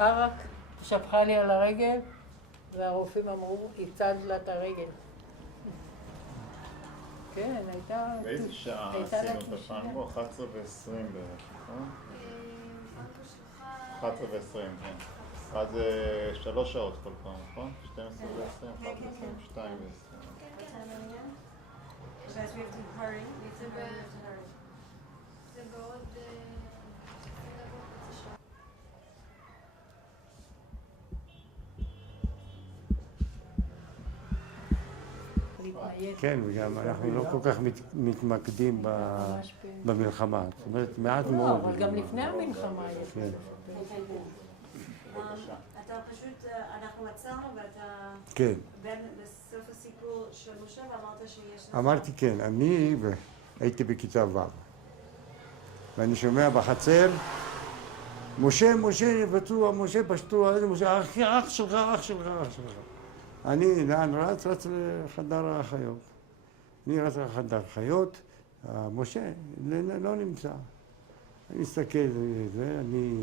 ערק שפכה לי על הרגל, והרופאים אמרו, הצד לה את הרגל. כן, הייתה... באיזה שעה עשינו את הפנגו? 11:20 בערך, נכון? 11:20, כן. אז 3 שעות כל פעם, נכון? 12:20, 11:20, 2:20. זה בעוד... כן, וגם אנחנו לא כל כך מתמקדים במלחמה. זאת אומרת, מעט מאוד. אבל גם לפני המלחמה יש. אתה פשוט, אנחנו עצרנו ואתה... כן. בסוף הסיפור של משה ואמרת שיש... אמרתי כן, אני הייתי בכיתה ו' ואני שומע בחצר, משה, משה, פצוע, משה פשטוע, איזה משה, אח שלך, אח שלך, אח שלך. אני לאן רץ? רץ לחדר האחיות. אני רץ לחדר האחיות, משה לא נמצא. אני מסתכל, אני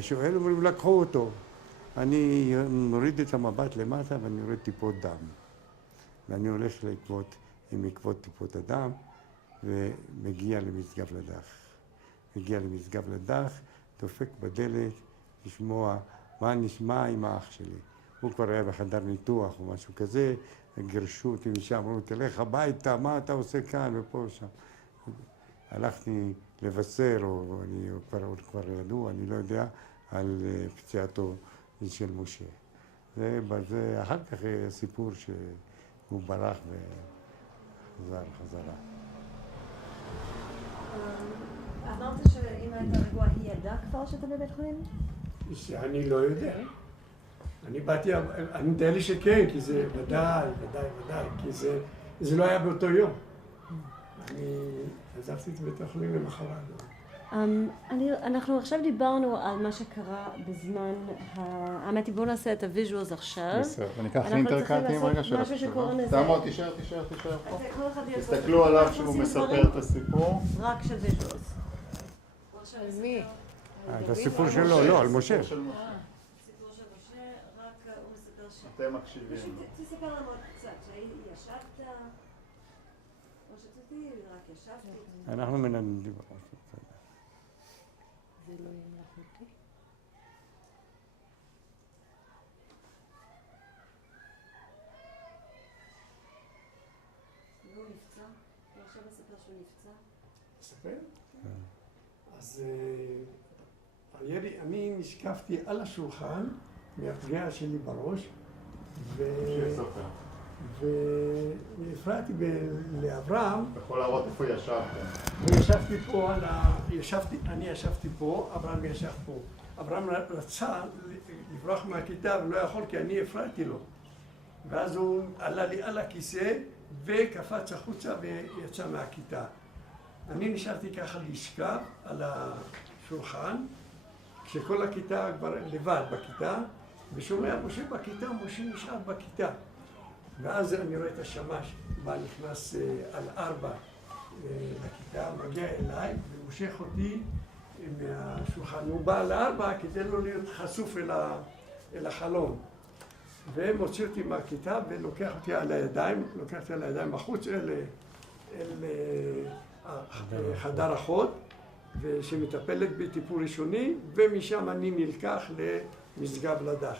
שואל, אומרים, לקחו אותו. אני מוריד את המבט למטה ואני רואה טיפות דם. ואני הולך בעקבות טיפות הדם ומגיע למשגב לדך. מגיע למשגב לדך, דופק בדלת, לשמוע מה נשמע עם האח שלי. הוא כבר היה בחדר ניתוח או משהו כזה, גירשו אותי משם, אמרו, תלך הביתה, מה אתה עושה כאן ופה ושם. הלכתי לבשר, או אני כבר ידעו, אני לא יודע, על פציעתו של משה. זה אחר כך סיפור שהוא ברח וחזר חזרה. אמרת שאם היית רגוע היא ידעה כבר שאתה בבית חולים? אני לא יודע. אני באתי, אני מתאר לי שכן, כי זה ודאי, כי זה לא היה באותו יום. אני עזבתי את בית החולים למחרת. אנחנו עכשיו דיברנו על מה שקרה בזמן האמת, בואו נעשה את הוויז'ואלס עכשיו. בסדר, וניקח אינטרקטים רגע של הפשובה. תישאר פה. תסתכלו עליו שהוא מספר את הסיפור. רק של ויז'ואלס. על מי? את הסיפור שלו, לא, על משה. סיפור של משה, רק הוא מספר ש... אתם מקשיבים. תספר לנו עוד קצת, שישבת, או שתתי, רק ישבתי. אנחנו מנדנדים. זה לא יהיה מלאכותי. והוא נפצע, הוא עכשיו מספר שהוא נפצע. מספר? אז אני נשקפתי על השולחן מהפגיעה שלי בראש והפרעתי לאברהם. אתה יכול להראות איפה ישבתם. וישבתי פה, אני ישבתי פה, אברהם ישב פה. אברהם רצה לברוח מהכיתה ולא יכול כי אני הפרעתי לו. ואז הוא עלה לי על הכיסא וקפץ החוצה ויצא מהכיתה. אני נשארתי ככה לשכב על השולחן, כשכל הכיתה כבר לבד בכיתה, ושומע משה בכיתה, משה נשאר בכיתה. ואז אני רואה את השמש, בא נכנס על 4 לכיתה, מגיע אליי ומושך אותי מהשולחן. הוא בא על 4 כדי לא להיות חשוף אל החלון. ומוציא אותי מהכיתה ולוקח אותי על הידיים, בחוץ אל חדר אחות, שמטפלת בטיפול ראשוני, ומשם אני נלקח למשגב לדך.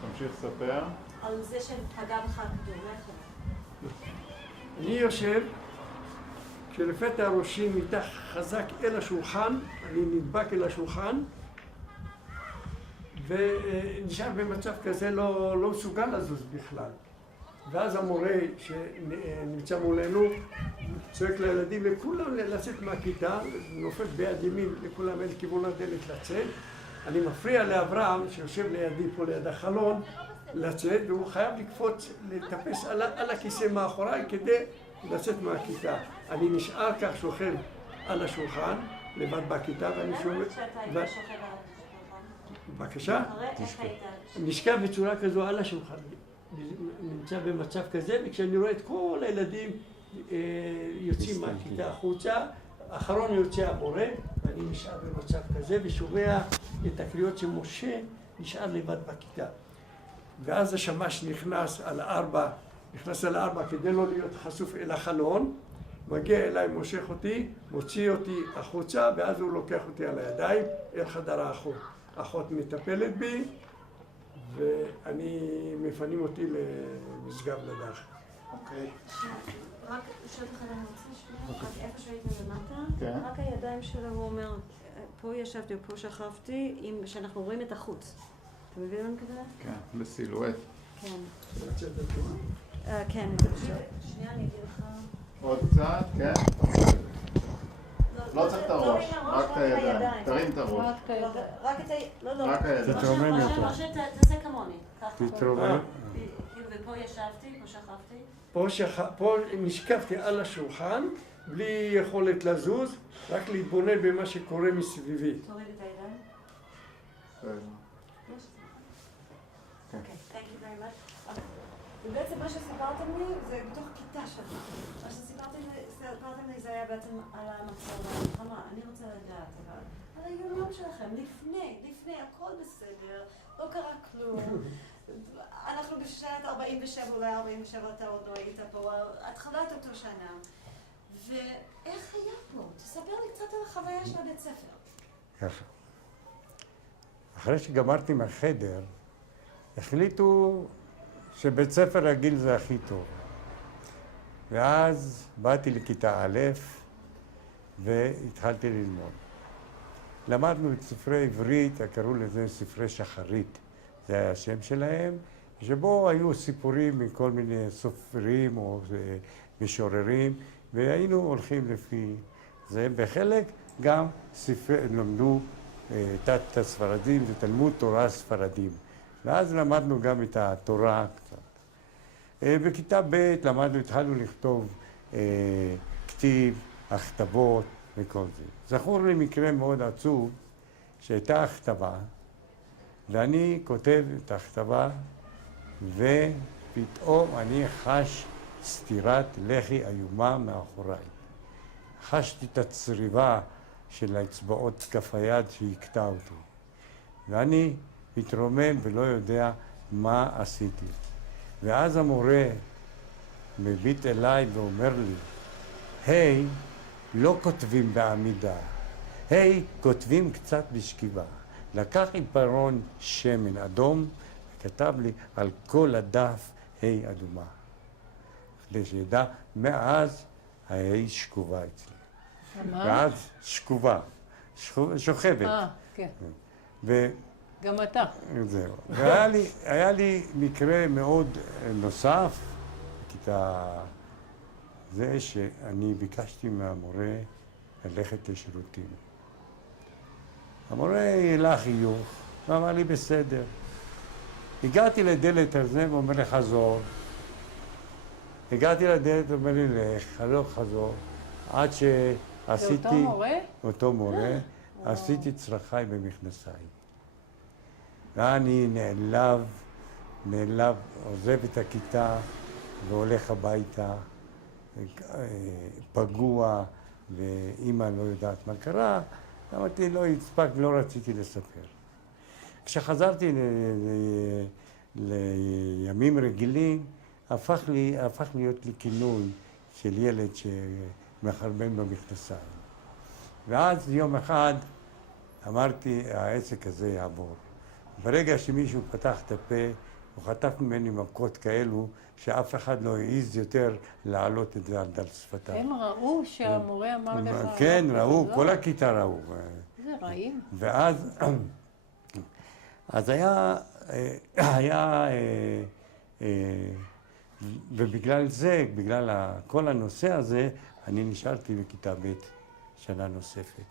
תמשיך לספר. על זה שפגע בך כדור, אני יושב, כשלפתע ראשי מתח חזק אל השולחן, אני נדבק אל השולחן, ונשאר במצב כזה לא מסוגל לזוז בכלל. ואז המורה שנמצא מולנו צועק לילדים לכולם לצאת מהכיתה, נופל ביד ימין לכולם אל כיוון הדלת לצאת. אני מפריע לאברהם שיושב לידי פה ליד החלון לצאת, והוא חייב לקפוץ, לטפס על הכיסא מאחוריי כדי לצאת מהכיתה. אני נשאר כך שוכב על השולחן לבד בכיתה ואני שומע... בבקשה? נשכב בצורה כזו על השולחן, נמצא במצב כזה, וכשאני רואה את כל הילדים יוצאים מהכיתה החוצה, האחרון יוצא המורה, ואני נשאר במצב כזה ושומע את הקריאות שמשה נשאר לבד בכיתה. ואז השמש נכנס על הארבע כדי לא להיות חשוף אל החלון, מגיע אליי, מושך אותי, מוציא אותי החוצה, ואז הוא לוקח אותי על הידיים אל חדר האחות. האחות מטפלת בי, מפנים אותי למשגב לדח. אוקיי. רק שואלת לך, אני רוצה שנייה, רק איפה שהייתם למטה, רק הידיים שלו, הוא אומר, פה ישבתי ופה שכבתי, שאנחנו רואים את החוץ. אתה מבין מה אני מתכוונת? כן, בסילואט. כן. כן. שנייה, אני אגיד לך. עוד קצת, כן. לא צריך את הראש, רק את הידיים. תרים את הראש. רק הידיים. תתרומם יותר. משה, תעשה כמוני. תתרומם. ופה ישבתי, פה שכבתי. פה נשכבתי על השולחן, בלי יכולת לזוז, רק להתבונן במה שקורה מסביבי. תוריד את הידיים. ובעצם מה שסיפרתם לי זה בתוך כיתה שלך. מה שסיפרתם לי זה היה בעצם על המצב והמלחמה. אני רוצה לדעת על היומיום שלכם, לפני, הכל בסדר, לא קרה כלום. אנחנו בשנת 47, אולי 47 אתה עוד לא היית פה, התחלת אותו שנה. ואיך היה פה? תספר לי קצת על החוויה של הבית ספר. ככה. אחרי שגמרתי מהחדר, החליטו שבית ספר רגיל זה הכי טוב. ואז באתי לכיתה א' והתחלתי ללמוד. למדנו את ספרי עברית, קראו לזה ספרי שחרית, זה היה השם שלהם, שבו היו סיפורים מכל מיני סופרים או משוררים, והיינו הולכים לפי זה. בחלק גם למדו תת הספרדים, זה תלמוד תורה ספרדים. ואז למדנו גם את התורה קצת. בכיתה ב' התחלנו לכתוב כתיב, הכתבות וכל זה. זכור לי מקרה מאוד עצוב שהייתה הכתבה, ואני כותב את הכתבה, ופתאום אני חש סטירת לחי איומה מאחוריי. חשתי את הצריבה של האצבעות כף היד שהכתה אותי. ואני מתרומם ולא יודע מה עשיתי. ואז המורה מביט אליי ואומר לי, היי, לא כותבים בעמידה, היי, כותבים קצת בשכיבה. לקח עיפרון שמן אדום וכתב לי על כל הדף היי אדומה. כדי שידע, מאז ההי שקובה אצלי. ואז שקובה, שוכבת. כן. גם אתה. זהו. והיה לי מקרה מאוד נוסף, בכיתה זה שאני ביקשתי מהמורה ללכת לשירותים. המורה העלה חיוך, ואמר לי בסדר. הגעתי לדלת הזה ואומר לי חזור. הגעתי לדלת ואומר לי לך, הלוך חזור, עד שעשיתי... זה אותו מורה? אותו מורה, עשיתי צרכיי במכנסיי. ואני נעלב, עוזב את הכיתה והולך הביתה, פגוע, ואמא לא יודעת מה קרה. אמרתי, לא הספק, לא רציתי לספר. כשחזרתי לימים רגילים, הפך להיות לי כינוי של ילד שמחרבן במכנסיים. ואז יום אחד אמרתי, העסק הזה יעבור. ברגע שמישהו פתח את הפה, הוא חטף ממני מכות כאלו, שאף אחד לא העז יותר להעלות את זה על דל שפתיו. הם ראו שהמורה אמר לך... כן, ראו, כל הכיתה ראו. זה רעים. ואז היה, ובגלל זה, בגלל כל הנושא הזה, אני נשארתי בכיתה ב' שנה נוספת.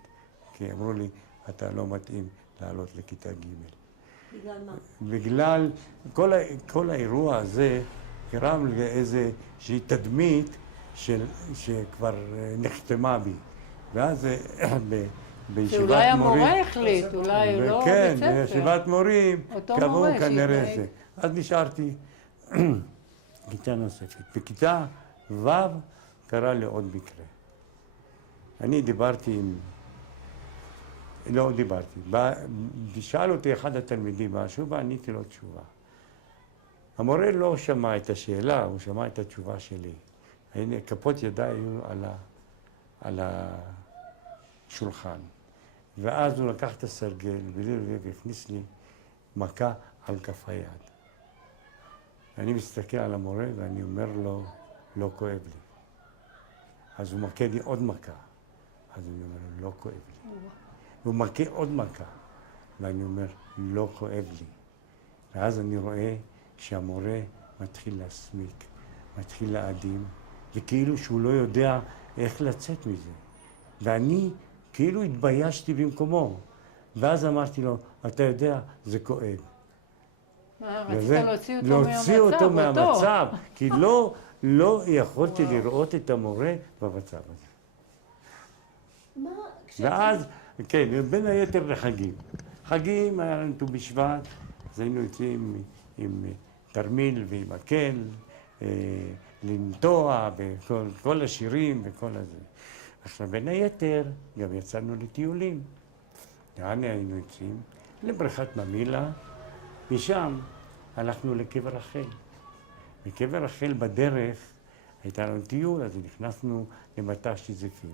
כי אמרו לי, אתה לא מתאים לעלות לכיתה ג'. בגלל מה? בגלל כל האירוע הזה גרם לאיזושהי תדמית שכבר נחתמה בי. ואז בישיבת מורים... שאולי המורה החליט, אולי לא בית ספר. כן, בישיבת מורים קבעו כנראה זה. אז נשארתי כיתה נוספת. בכיתה ו' קרה לי עוד מקרה. אני דיברתי עם... לא דיברתי. שאל אותי אחד התלמידים משהו ועניתי לו תשובה. המורה לא שמע את השאלה, הוא שמע את התשובה שלי. כפות ידיי היו על השולחן. ואז הוא לקח את הסרגל והכניס לי מכה על כף היד. אני מסתכל על המורה ואני אומר לו, לא כואב לי. אז הוא מכה לי עוד מכה. אז אני אומר לו, לא כואב לי. הוא מכה עוד מכה. ואני אומר, לא כואב לי. ואז אני רואה שהמורה מתחיל להסמיק, מתחיל להאדים, וכאילו שהוא לא יודע איך לצאת מזה. ואני כאילו התביישתי במקומו. ואז אמרתי לו, אתה יודע, זה כואב. מה, רצית להוציא אותו מהמצב, כי לא יכולתי לראות את המורה במצב הזה. מה? ואז, כן, בין היתר לחגים. חגים, היה לנו ט"ו בשבט, אז היינו יוצאים עם תרמיל ועם מקל, לנטוע וכל השירים וכל הזה. עכשיו, בין היתר, גם יצאנו לטיולים. לאן היינו יוצאים? לבריכת ממילה, משם הלכנו לקבר רחל. בקבר רחל בדרך הייתה לנו טיול, אז נכנסנו למטע שזיפים.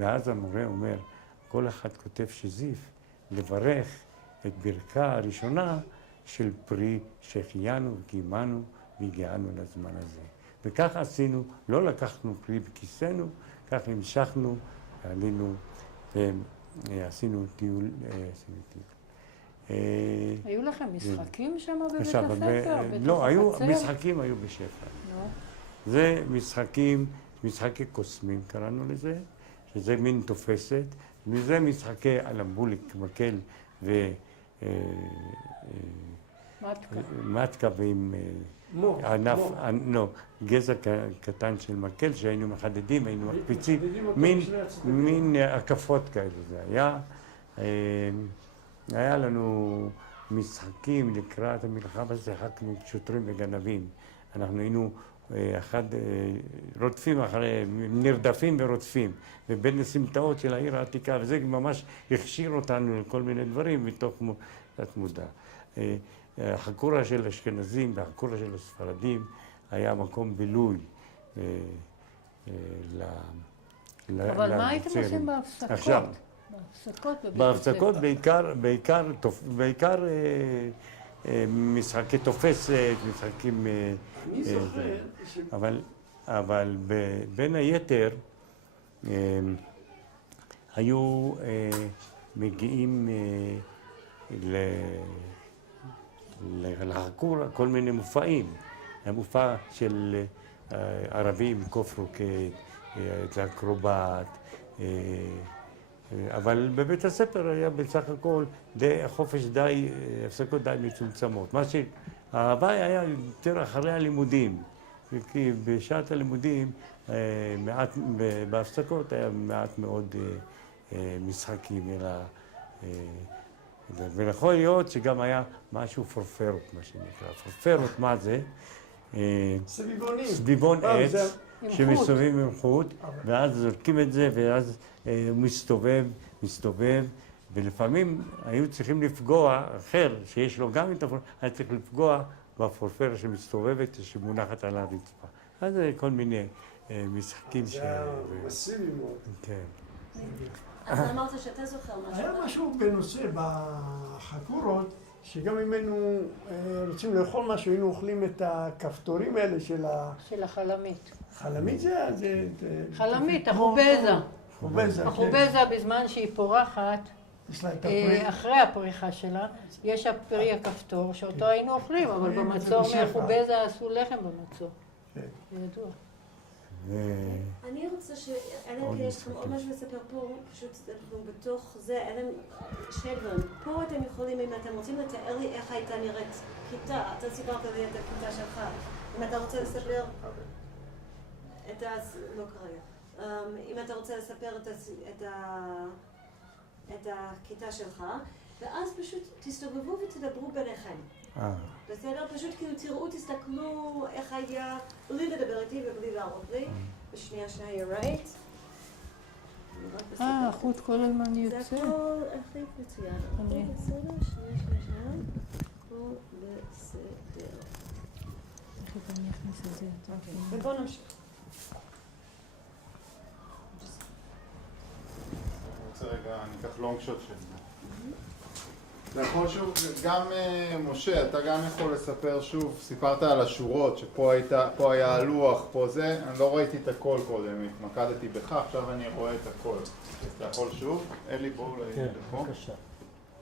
ואז המורה אומר, כל אחד כותב שזיף, לברך את ברכה הראשונה של פרי שהחיינו וקיימנו והגיענו לזמן הזה. וכך עשינו, לא לקחנו פרי בכיסנו, כך המשכנו, עלינו ועשינו טיול. היו לכם משחקים שם בבית הספר? לא, משחקים היו בשפע. זה משחקי קוסמים קראנו לזה, שזה מין תופסת, וזה משחקי אלמבוליק, מקל ומטקה ועם ענף, גזע קטן של מקל שהיינו מחדדים, היינו מקפיצים, מין הקפות כאלה זה היה. היה לנו משחקים לקראת המלחמה, שיחקנו שוטרים וגנבים. אנחנו היינו רודפים אחרי, נרדפים ורודפים, ובין הסמטאות של העיר העתיקה, וזה ממש הכשיר אותנו לכל מיני דברים מתוך התמודה. החקורה של האשכנזים והחקורה של הספרדים היה מקום בילוי אבל מה הייתם עושים בהפסקות? עכשיו, בהפסקות בעיקר משחקי תופסת, משחקים... אני זוכר... אבל בין היתר היו מגיעים לחקור כל מיני מופעים. המופע של ערבים, קוף רוקד, אקרובט, אבל בבית הספר היה בסך הכל חופש די, הפסקות די מצומצמות. מה שההוואי היה יותר אחרי הלימודים, כי בשעת הלימודים בהפסקות היה מעט מאוד משחקים, ויכול להיות שגם היה משהו פורפרות, מה שנקרא. פורפרות, מה זה? סביבון עץ שמסתובבים עם חוט, ואז זורקים את זה, ואז מסתובב, ולפעמים היו צריכים לפגוע, אחר שיש לו גם את הפורפרת, היה צריך לפגוע בפורפרה שמסתובבת, שמונחת על הרצפה. אז זה כל מיני משחקים זה היה מסיבי מאוד. כן. אז אמרת שאתה זוכר משהו. היה משהו בנושא בחקורות, שגם אם היינו רוצים לאכול משהו, היינו אוכלים את הכפתורים האלה של החלמית. חלמית זה? חלמית, החובזה. חובזה, כן. החובזה בזמן שהיא פורחת, אחרי הפריחה שלה, יש הפרי הכפתור שאותו היינו אוכלים, אבל במצור מהחובזה עשו לחם במצור. זה ידוע. אני רוצה שאלם, כי יש לכם עוד משהו לספר פה, פשוט אנחנו בתוך זה, אלם, שני דברים. פה אתם יכולים, אם אתם רוצים לתאר לי איך הייתה נראית כיתה, אתה סיפרת לי את הכיתה שלך. אם אתה רוצה לספר את לא כרגע. אם אתה רוצה לספר את הכיתה שלך, ואז פשוט תסתובבו ותדברו ביניכם. בסדר? פשוט כאילו תראו, תסתכלו איך היה, בלי לדבר איתי ובלי להראות לי, בשנייה, you're right. החוט כל הזמן יוצא. זה הכל הכי מצוין. הכל בסדר, שנייה. הכל בסדר. איך אני אכניס את זה? אוקיי, ובוא נמשיך. אני רוצה רגע, אני אקח לונג שוט של זה. אתה יכול שוב, גם משה, אתה גם יכול לספר שוב, סיפרת על השורות, שפה היה הלוח, פה זה, אני לא ראיתי את הכל קודם, התמקדתי בך, עכשיו אני רואה את הכל. אז אתה יכול שוב, אלי בואו לפה.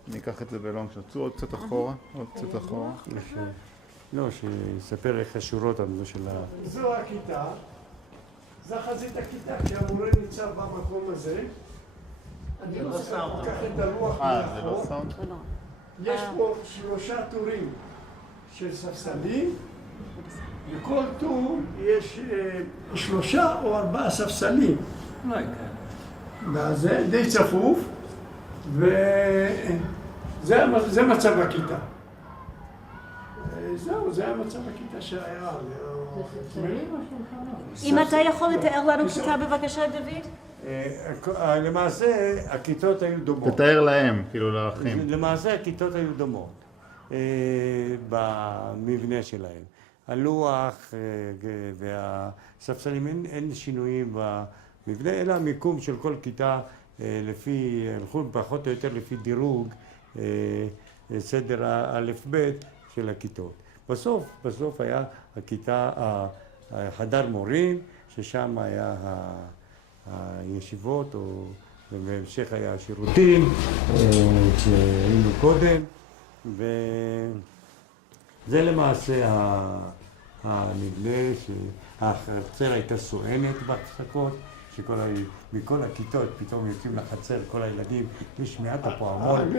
אני אקח את זה בלונג שוט, צאו עוד קצת אחורה, עוד קצת אחורה. לא, שיספר איך השורות של ה... זו הכיתה, זו חזית הכיתה, כי המורה ניצב במקום הזה. אני רוצה לקח את הלוח זה לא סאונד? יש פה 3 טורים של ספסלים, בכל טור יש 3 או 4 ספסלים. זה די צפוף, וזה מצב הכיתה. זהו, זה המצב הכיתה שהיה. אם אתה יכול לתאר לנו כיתה בבקשה, דוד? למעשה הכיתות היו דומות. תתאר להם, כאילו לאחים. למעשה הכיתות היו דומות במבנה שלהם. הלוח והספסלים, אין שינויים במבנה, אלא המיקום של כל כיתה הלכו פחות או יותר לפי דירוג סדר האלף-בית של הכיתות. בסוף היה הכיתה, חדר מורים, ששם היה הישיבות, ובהמשך היה השירותים שהיינו קודם, וזה למעשה המבנה שהחצר הייתה סואנת בהפסקות, מכל הכיתות פתאום יוצאים לחצר כל הילדים, יש מעט הפעמון,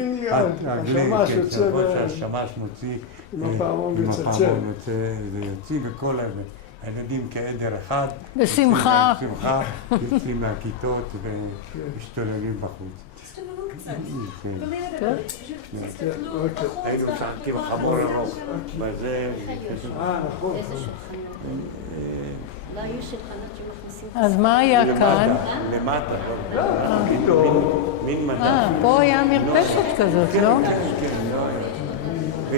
שהשמש מוציא, עם הפעמון ויוצאים וכל הילדים כעדר אחד, בשמחה, יוצאים מהכיתות ומשתוללים בחוץ. תסתובבו קצת. היינו משחקים חמור ארוך, וזה... נכון. איזה שולחנות? לא היו שולחנות שמכניסים... אז מה היה כאן? למטה, לא. מין מדע. פה היה מרפסת כזאת, לא?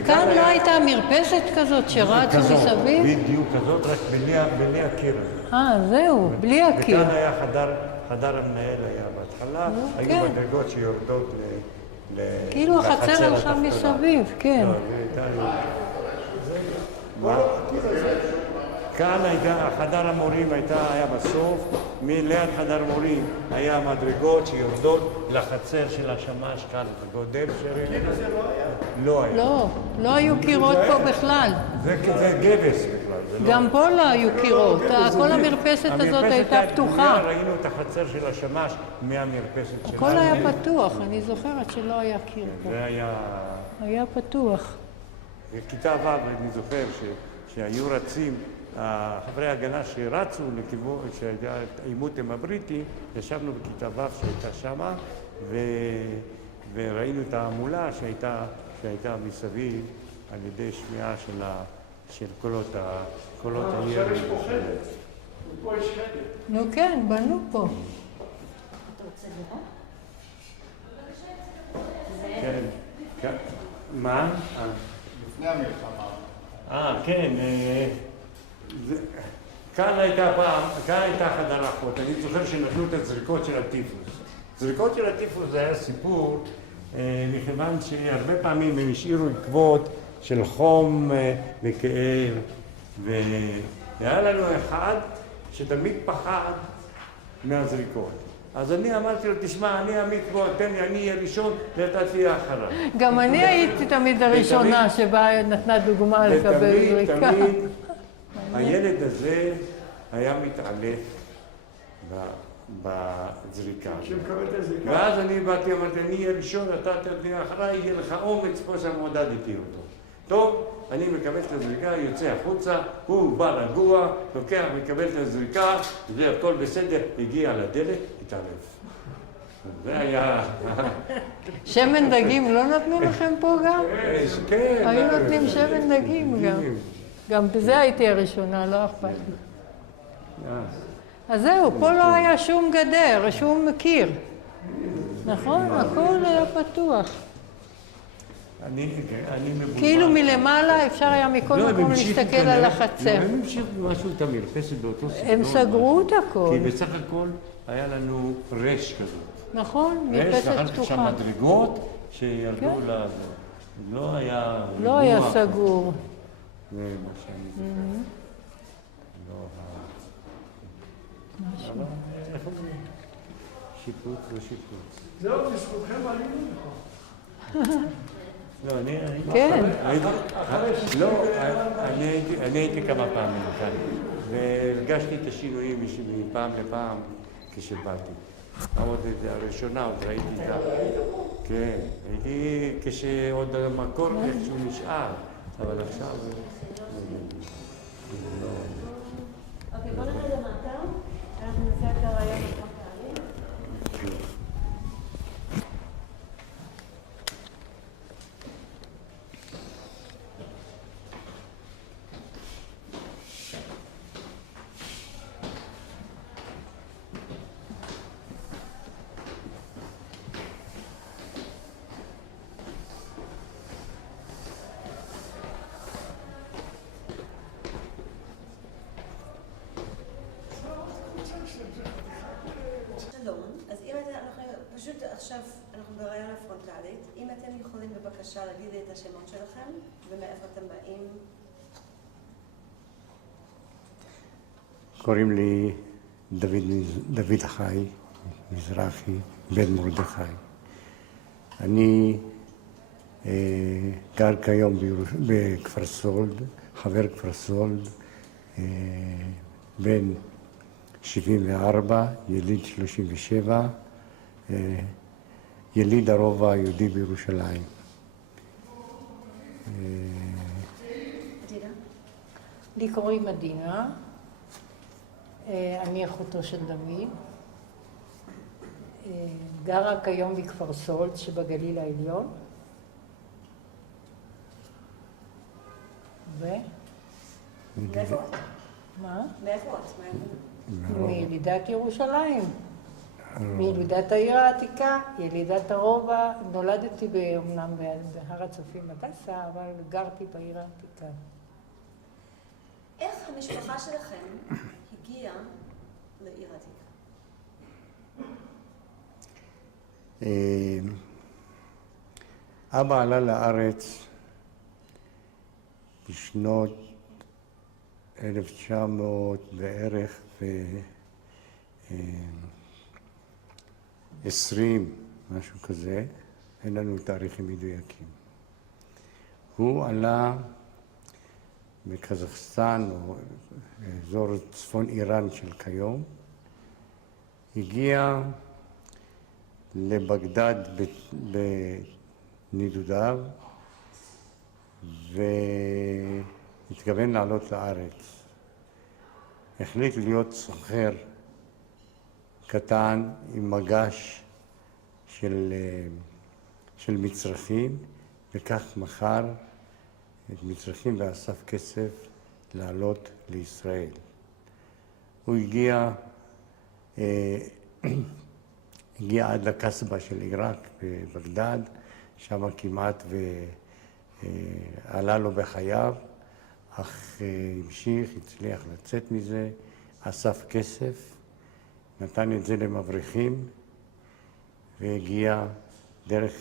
כאן לא הייתה מרפסת כזאת שרצו מסביב? בדיוק כזאת, רק בלי הקיר. זהו, בלי הקיר. וכאן היה חדר המנהל היה בהתחלה, היו מדרגות שיורדות כאילו החצר עכשיו מסביב, כן. כאן חדר המורים היה בסוף, ליד חדר מורים היה מדרגות שיורדות לחצר של השמש כאן, בגודל שלהם. לא היה. לא היו קירות פה בכלל. זה גבס בכלל. גם פה לא היו קירות, כל המרפסת הזאת הייתה פתוחה. ראינו את החצר של השמש מהמרפסת שלנו. הכל היה פתוח, אני זוכרת שלא היה קיר פה. זה היה פתוח. בכיתה ו' אני זוכר שהיו רצים, חברי ההגנה שרצו לכיוון, שהייתה עימות עם הבריטי, ישבנו בכיתה ו' שהייתה שמה, וראינו את ההמולה שהייתה מסביב על ידי שמיעה של קולות הירי. יש פה חדר. פה יש חדר. נו כן, בנו פה. אתה רוצה לראות? כן. מה? לפני המלחמה. כן. כאן הייתה חדר האחות. אני זוכר שנתנו את הזריקות של הטיפוס. זריקות של הטיפוס זה היה סיפור, מכיוון שהרבה פעמים הם השאירו עקבות של חום וכאב, והיה לנו אחד שתמיד פחד מהזריקות. אז אני אמרתי לו, תשמע, אני אמיץ בו, תן לי, אני אהיה ראשון ואתה תהיה אחריי. גם אני הייתי תמיד הראשונה שבה נתנה דוגמה לקבל זריקה. ותמיד הילד הזה היה מתעלף בזריקה. ואז אני באתי, אמרתי, אני אהיה ראשון, אתה תהיה אחריי, יהיה לך אומץ פה שמודדתי אותו. טוב, אני מקבל את הזריקה, יוצא החוצה, הוא בא רגוע, לוקח, מקבל את הזריקה, זה הכל בסדר, הגיע לדלת, התערף. זה היה... שמן דגים לא נתנו לכם פה גם? כן. היו נותנים שמן דגים גם. גם בזה הייתי הראשונה, לא אכפת לי. אז זהו, פה לא היה שום גדר, שום קיר. נכון? הכל היה פתוח. אני מבולבל. כאילו מלמעלה אפשר היה מכל מקום להסתכל על החצר. הם המשיכו משהו את המרפסת באותו סגנון. הם סגרו את הכל. כי בסך הכל היה לנו רש כזאת. נכון, רש, מרפסת ואחר כך שם פתוחה. מדרגות שירדו לזה. לא היה... לא היה סגור. זה מה שאני זוכר. לא... איך אומרים? שיפוץ לא שיפוץ. זהו, בזכותכם עלינו נכון. לא, אני... כן. לא, אני הייתי כמה פעמים כאן, והרגשתי את השינויים מפעם לפעם כשבאתי. עוד הראשונה, עוד ראיתי את ה... כן, הייתי כשעוד המקור איכשהו נשאר, אבל עכשיו... אוקיי, בוא נראה למטה, אנחנו נעשה את הרעיון בפרטאלי. פשוט עכשיו אנחנו ברעיון הפרונטלית. אם אתם יכולים בבקשה להגיד לי את השמות שלכם ומאיפה אתם באים? קוראים לי דוד חי, מזרחי, בן מרדכי. אני גר כיום בכפר סולד, חבר כפר סולד, בן 74, יליד 37, יליד הרובע היהודי בירושלים. לי קוראים מדינה, אני אחותו של דוד, גרה כיום בכפר סולד שבגליל העליון. מאיפה? מה? מאיפה את? מילידת ירושלים. מילידת העיר העתיקה, ילידת הרובע. נולדתי אומנם בהר הצופים בדסה, אבל גרתי בעיר העתיקה. איך המשפחה שלכם הגיעה לעיר העתיקה? אבא עלה לארץ בשנות 1900 בערך 20, משהו כזה, אין לנו תאריכים מדויקים. הוא עלה מקזחסטן, או אזור צפון איראן של כיום, הגיע לבגדד בנידודיו, והתכוון לעלות לארץ. החליט להיות סוחר קטן עם מגש של מצרכים, וכך מכר את מצרכים ואסף כסף לעלות לישראל. הוא הגיע עד לקסבה של עיראק בבגדד, שם כמעט ועלה לו בחייו, אך המשיך, הצליח לצאת מזה, אסף כסף, נתן את זה למבריחים, והגיע דרך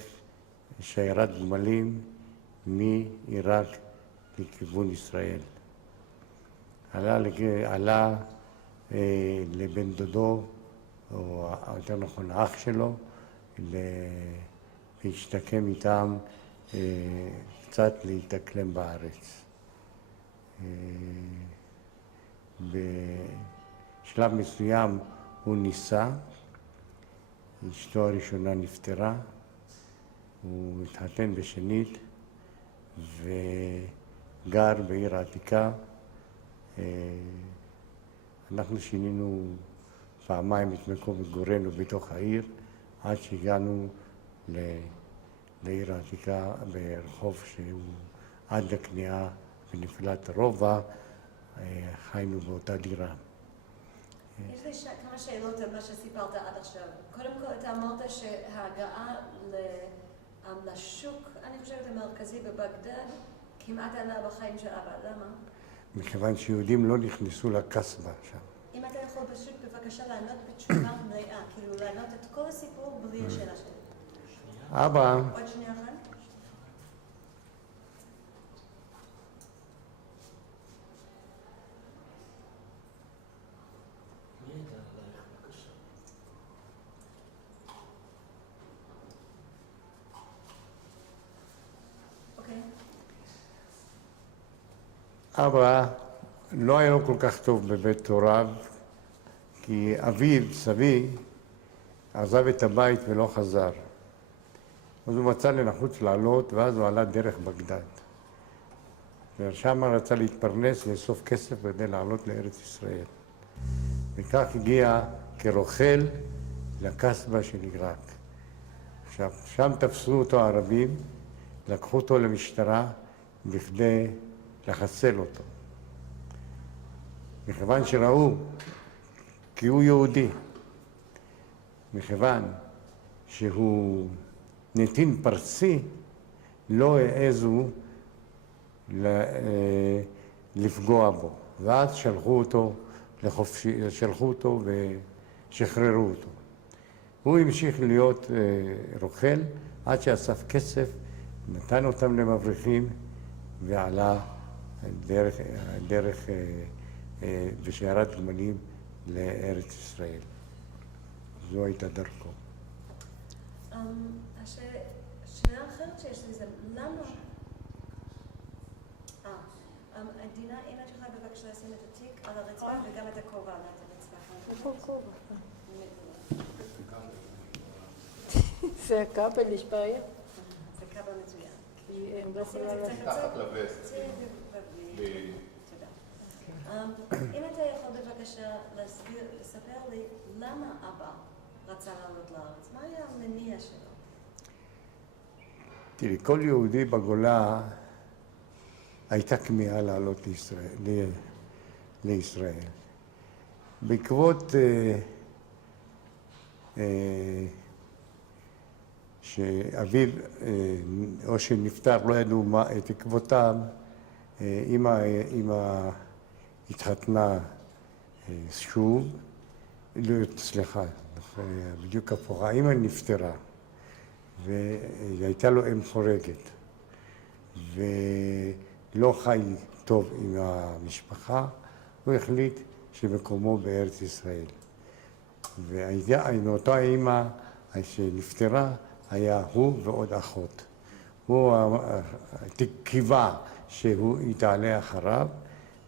שיירת גמלים מעיראק לכיוון ישראל. עלה לבן דודו, או יותר נכון אח שלו, והשתקם איתם קצת להתאקלם בארץ. בשלב מסוים הוא נישא, אשתו הראשונה נפטרה, הוא התחתן בשנית וגר בעיר העתיקה. אנחנו שינינו פעמיים את מקום מגורנו בתוך העיר, עד שהגענו לעיר העתיקה ברחוב שהוא עד לכניעה בנפילת הרובע, חיינו באותה דירה. יש לי כמה שאלות על מה שסיפרת עד עכשיו. קודם כל, אתה אמרת שההגעה לשוק, אני חושבת המרכזי בבגדד, כמעט עלה בחיים של אבא. למה? מכיוון שיהודים לא נכנסו לקסבה שם. אם אתה יכול פשוט בבקשה לענות בתשובה מלאה, כאילו לענות את כל הסיפור בלי השאלה שלי. אבא, עוד שנייה אחת. אבא לא היה לו כל כך טוב בבית הוריו, כי אביו, סבי, עזב את הבית ולא חזר. אז הוא מצא לנחוץ לעלות, ואז הוא עלה דרך בגדד. ושם רצה להתפרנס, לאסוף כסף כדי לעלות לארץ ישראל. וכך הגיע כרוכל לקסבה של עיראק. עכשיו, שם תפסו אותו הערבים, לקחו אותו למשטרה בכדי לחסל אותו. מכיוון שראו כי הוא יהודי, מכיוון שהוא נתין פרסי, לא העזו לפגוע בו, ואז שלחו אותו ושחררו אותו. הוא המשיך להיות רוכל עד שאסף כסף, נתן אותם למבריחים ועלה דרך בשיירת גמלים לארץ ישראל. זו הייתה דרכו. השאלה האחרת שיש לי זה למה... דינה, אם את יכולה בבקשה לשים את התיק על הרצפה וגם את הכובע על הרצפה. איפה הכובע? זה הכבל, יש בעיה? זה כבל מצוין. כי הם לא יכולה לעשות. תחת לווסט. תודה. אם אתה יכול בבקשה לספר לי למה אבא רצה לעלות לארץ? מה היה המניע שלו? תראי, כל יהודי בגולה הייתה כמיהה לעלות לישראל. בעקבות שאביו או שנפטר, לא ידעו את עקבותיו, אמא התחתנה שוב, סליחה, בדיוק הפוך, האמא נפטרה והייתה לו אם חורגת ולא חי טוב עם המשפחה, הוא החליט שמקומו בארץ ישראל. ואותו האמא שנפטרה היה הוא ועוד אחות. הוא קיווה שהוא יתעלה אחריו,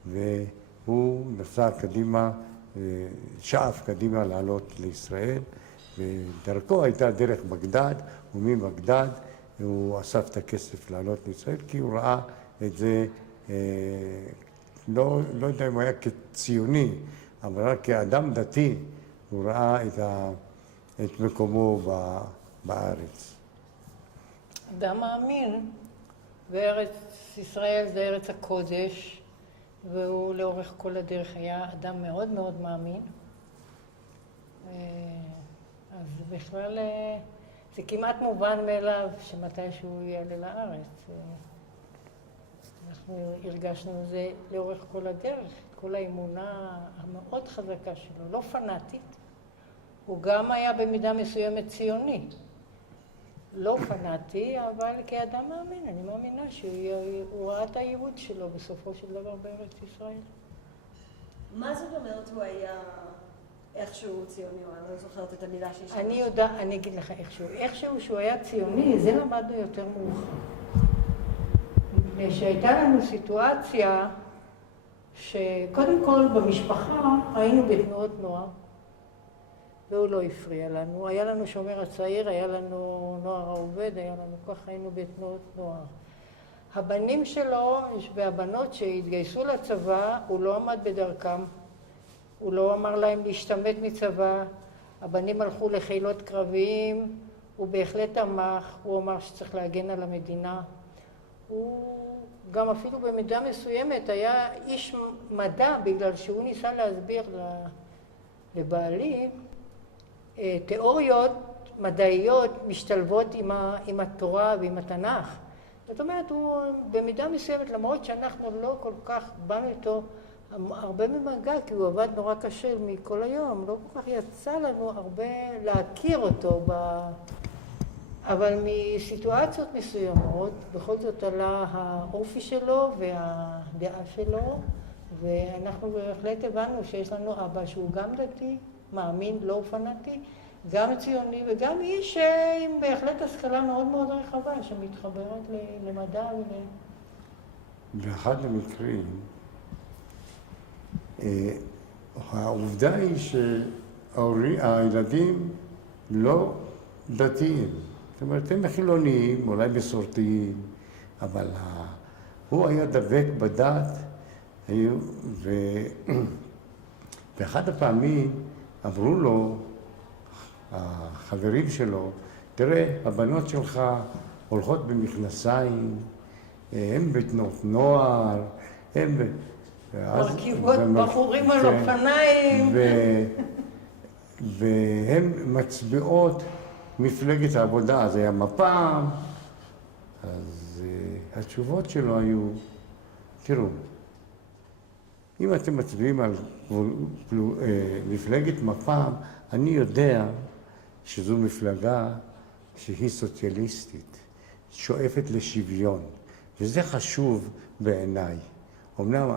והוא נסע קדימה, שאף קדימה לעלות לישראל, ודרכו הייתה דרך בגדד, ומבגדד הוא אסף את הכסף לעלות לישראל, כי הוא ראה את זה, לא יודע אם הוא היה כציוני, אבל רק כאדם דתי, הוא ראה את מקומו בארץ. אדם מאמין, וארץ ישראל זה ארץ הקודש, והוא לאורך כל הדרך היה אדם מאוד מאוד מאמין. אז בכלל זה כמעט מובן מאליו שמתי שהוא יעלה לארץ. אנחנו הרגשנו את זה לאורך כל הדרך, כל האמונה המאוד חזקה שלו, לא פנאטית. הוא גם היה במידה מסוימת ציוני. לא פנאטי, אבל כאדם מאמין, אני מאמינה שהוא ראה את הייעוד שלו בסופו של דבר בארץ ישראל. מה זאת אומרת הוא היה איכשהו ציוני, או אני לא זוכרת את המילה שיש? אני אגיד לך איכשהו שהוא היה ציוני, זה למדנו יותר מאוחר. שהייתה לנו סיטואציה שקודם כל במשפחה היינו בתנועות נוער, והוא לא הפריע לנו. היה לנו שומר הצעיר, היה לנו נוער העובד, היה לנו ככה, היינו בתנועות נוער. הבנים שלו והבנות שהתגייסו לצבא, הוא לא עמד בדרכם. הוא לא אמר להם להשתמט מצבא. הבנים הלכו לחילות קרביים, הוא בהחלט תמך, הוא אמר שצריך להגן על המדינה. הוא גם אפילו במידה מסוימת היה איש מדע, בגלל שהוא ניסה להסביר לבעלי, תיאוריות מדעיות משתלבות עם התורה ועם התנ"ך. זאת אומרת, הוא במידה מסוימת, למרות שאנחנו לא כל כך באנו איתו הרבה ממגע, כי הוא עבד נורא קשה מכל היום, לא כל כך יצא לנו הרבה להכיר אותו, אבל מסיטואציות מסוימות, בכל זאת עלה האופי שלו והדעה שלו, ואנחנו בהחלט הבנו שיש לנו אבא שהוא גם דתי, מאמין, לא פנאטי, גם ציוני וגם איש עם בהחלט השכלה מאוד מאוד רחבה שמתחברת למדע באחד המקרים, העובדה היא שהילדים לא דתיים. זאת אומרת, הם חילוניים, אולי מסורתיים, אבל הוא היה דבק בדת, ובאחד הפעמים אמרו לו, החברים שלו, תראה, הבנות שלך הולכות במכנסיים, הן בתנועות נוער, הן מרכיבות בחורים על אופניים. והן מצביעות מפלגת העבודה, אז היה מפ"ם, אז התשובות שלו היו, תראו, אם אתם מצביעים על מפלגת מפ"ם, אני יודע שזו מפלגה שהיא סוציאליסטית, שואפת לשוויון, וזה חשוב בעיניי. אמנם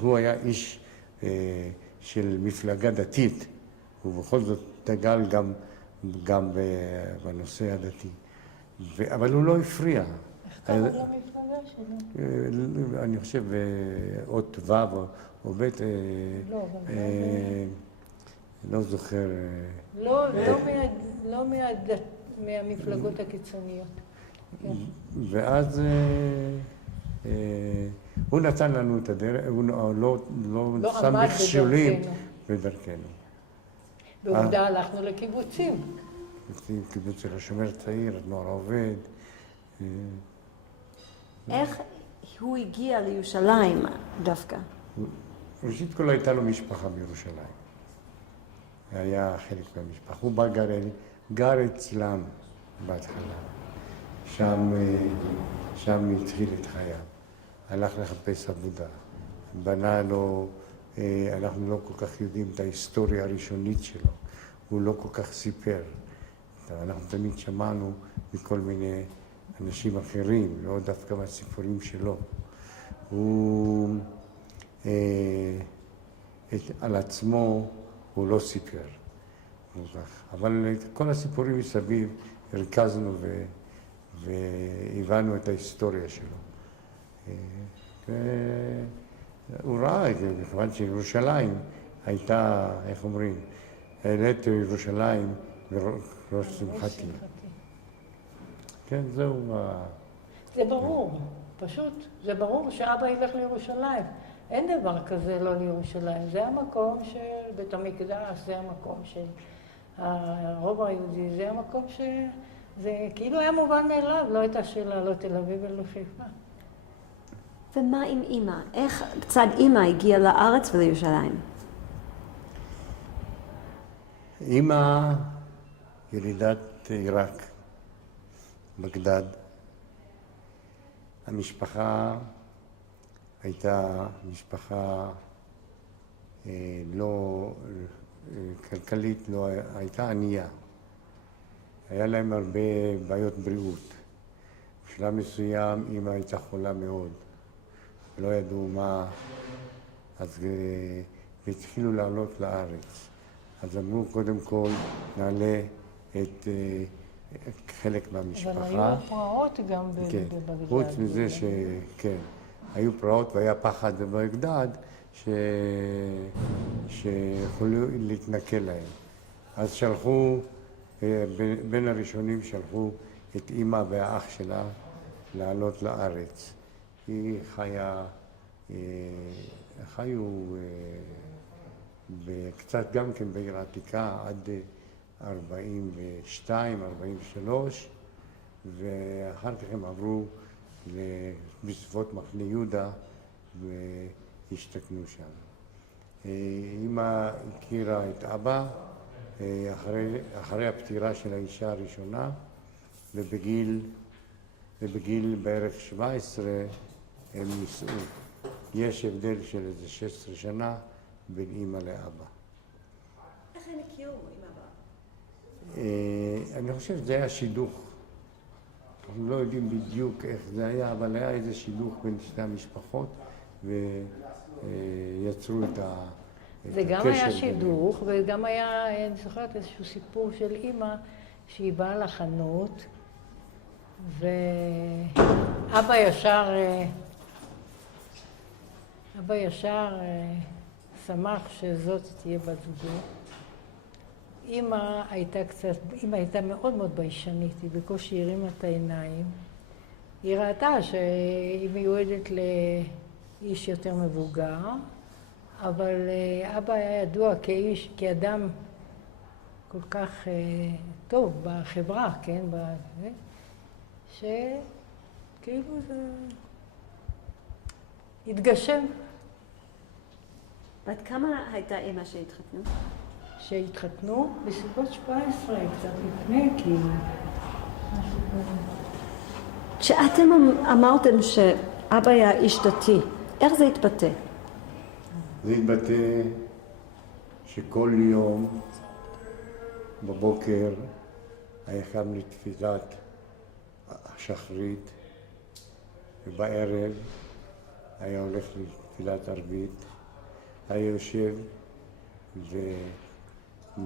הוא היה איש של מפלגה דתית, ובכל זאת דגל גם בנושא הדתי, אבל הוא לא הפריע. איך קראת למפלגה שלו? אני חושב אות ו' או ב', לא זוכר. לא מהמפלגות הקיצוניות. ואז הוא נתן לנו את הדרך, הוא לא שם מכשולים בדרכנו. בעובדה הלכנו לקיבוצים. קיבוץ של השומר צעיר, הנוער העובד. איך הוא הגיע לירושלים דווקא? ראשית כל הייתה לו משפחה בירושלים. היה חלק מהמשפחה. הוא בא גר אצלם בהתחלה. שם התחיל את חייו. הלך לחפש עבודה. בנה לו, אנחנו לא כל כך יודעים את ההיסטוריה הראשונית שלו. הוא לא כל כך סיפר. אנחנו תמיד שמענו מכל מיני אנשים אחרים, לא דווקא מהסיפורים שלו. הוא על עצמו הוא לא סיפר. אבל את כל הסיפורים מסביב הרכזנו והבנו את ההיסטוריה שלו. הוא ראה, מכיוון שירושלים הייתה, איך אומרים, העלית ירושלים בראש שמחתי. כן, זהו. זה ברור, פשוט. זה ברור שאבא ילך לירושלים. אין דבר כזה לא לירושלים. זה המקום של בית המקדש, זה המקום של הרוב היהודי, זה המקום זה כאילו היה מובן מאליו, לא הייתה שאלה, לא תל אביב ולא חיפה. ומה עם אמא? איך קצת אמא הגיעה לארץ ולירושלים? אמא ילידת עיראק, בגדד. המשפחה הייתה משפחה לא כלכלית, לא הייתה ענייה. היה להם הרבה בעיות בריאות. בשלב מסוים אמא הייתה חולה מאוד, ולא ידעו מה, אז התחילו לעלות לארץ. אז אמרו, קודם כל נעלה את חלק מהמשפחה. אבל היו פרעות גם בבגדד. חוץ מזה שכן, היו פרעות והיה פחד בבגדד שיכולו להתנכל להם. אז שלחו, בין הראשונים שלחו את אמא והאח שלה לעלות לארץ. היא חיו קצת גם כן בעיר העתיקה עד 42, 43, ואחר כך הם עברו בסביבות מחנה יהודה והשתכנו שם. אמא הכירה את אבא אחרי הפטירה של האישה הראשונה, ובגיל בערך 17 הם נישאו. יש הבדל של איזה 16 שנה בין אמא לאבא. איך הם הכירו עם אבא? אני חושב שזה היה שידוך. אנחנו לא יודעים בדיוק איך זה היה, אבל היה איזה שידוך בין שתי המשפחות, ויצרו את הקשר. זה גם היה שידוך, וגם היה, אני זוכרת איזשהו סיפור של אימא, שהיא באה לחנות, ואבא ישר שמח שזאת תהיה בת זוגו. אמא הייתה מאוד מאוד ביישנית, היא בקושי הרימה את העיניים. היא ראתה שהיא מיועדת לאיש יותר מבוגר, אבל אבא היה ידוע כאדם כל כך טוב בחברה, כן? שכאילו זה התגשם. בת כמה הייתה אמא שהתחתנו? שהתחתנו בסביבות 17, קצת לפני, כאילו. כשאתם אמרתם שאבא היה איש דתי, איך זה התבטא? זה התבטא שכל יום בבוקר היה קם לתפילת השחרית, ובערב היה הולך לתפילת ערבית, היה יושב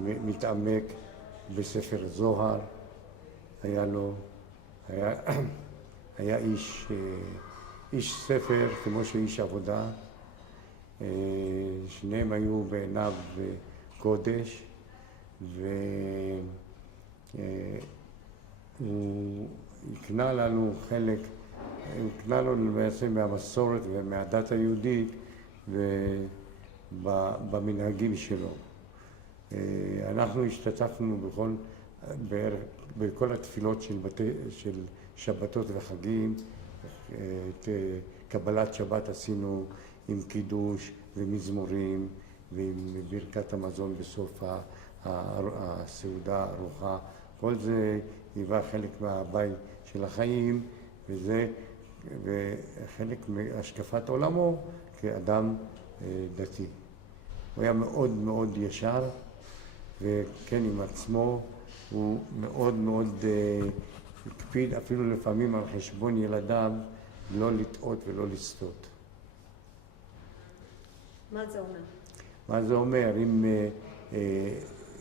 ומתעמק בספר זוהר, היה איש ספר כמו שאיש עבודה, שניהם היו בעיניו קודש, והוא הקנה לנו חלק, הוא הקנה לנו בעצם מהמסורת ומהדת היהודית ובמנהגים שלו. אנחנו השתתפנו בכל התפילות של שבתות וחגים. את קבלת שבת עשינו עם קידוש ומזמורים ועם ברכת המזון בסוף הסעודה הארוחה. כל זה היווה חלק מהבית של החיים, וחלק מהשקפת עולמו כאדם דתי. הוא היה מאוד מאוד ישר, וכן עם עצמו הוא מאוד מאוד הקפיד, אפילו לפעמים על חשבון ילדיו, לא לטעות ולא לסטות. מה זה אומר? מה זה אומר? אם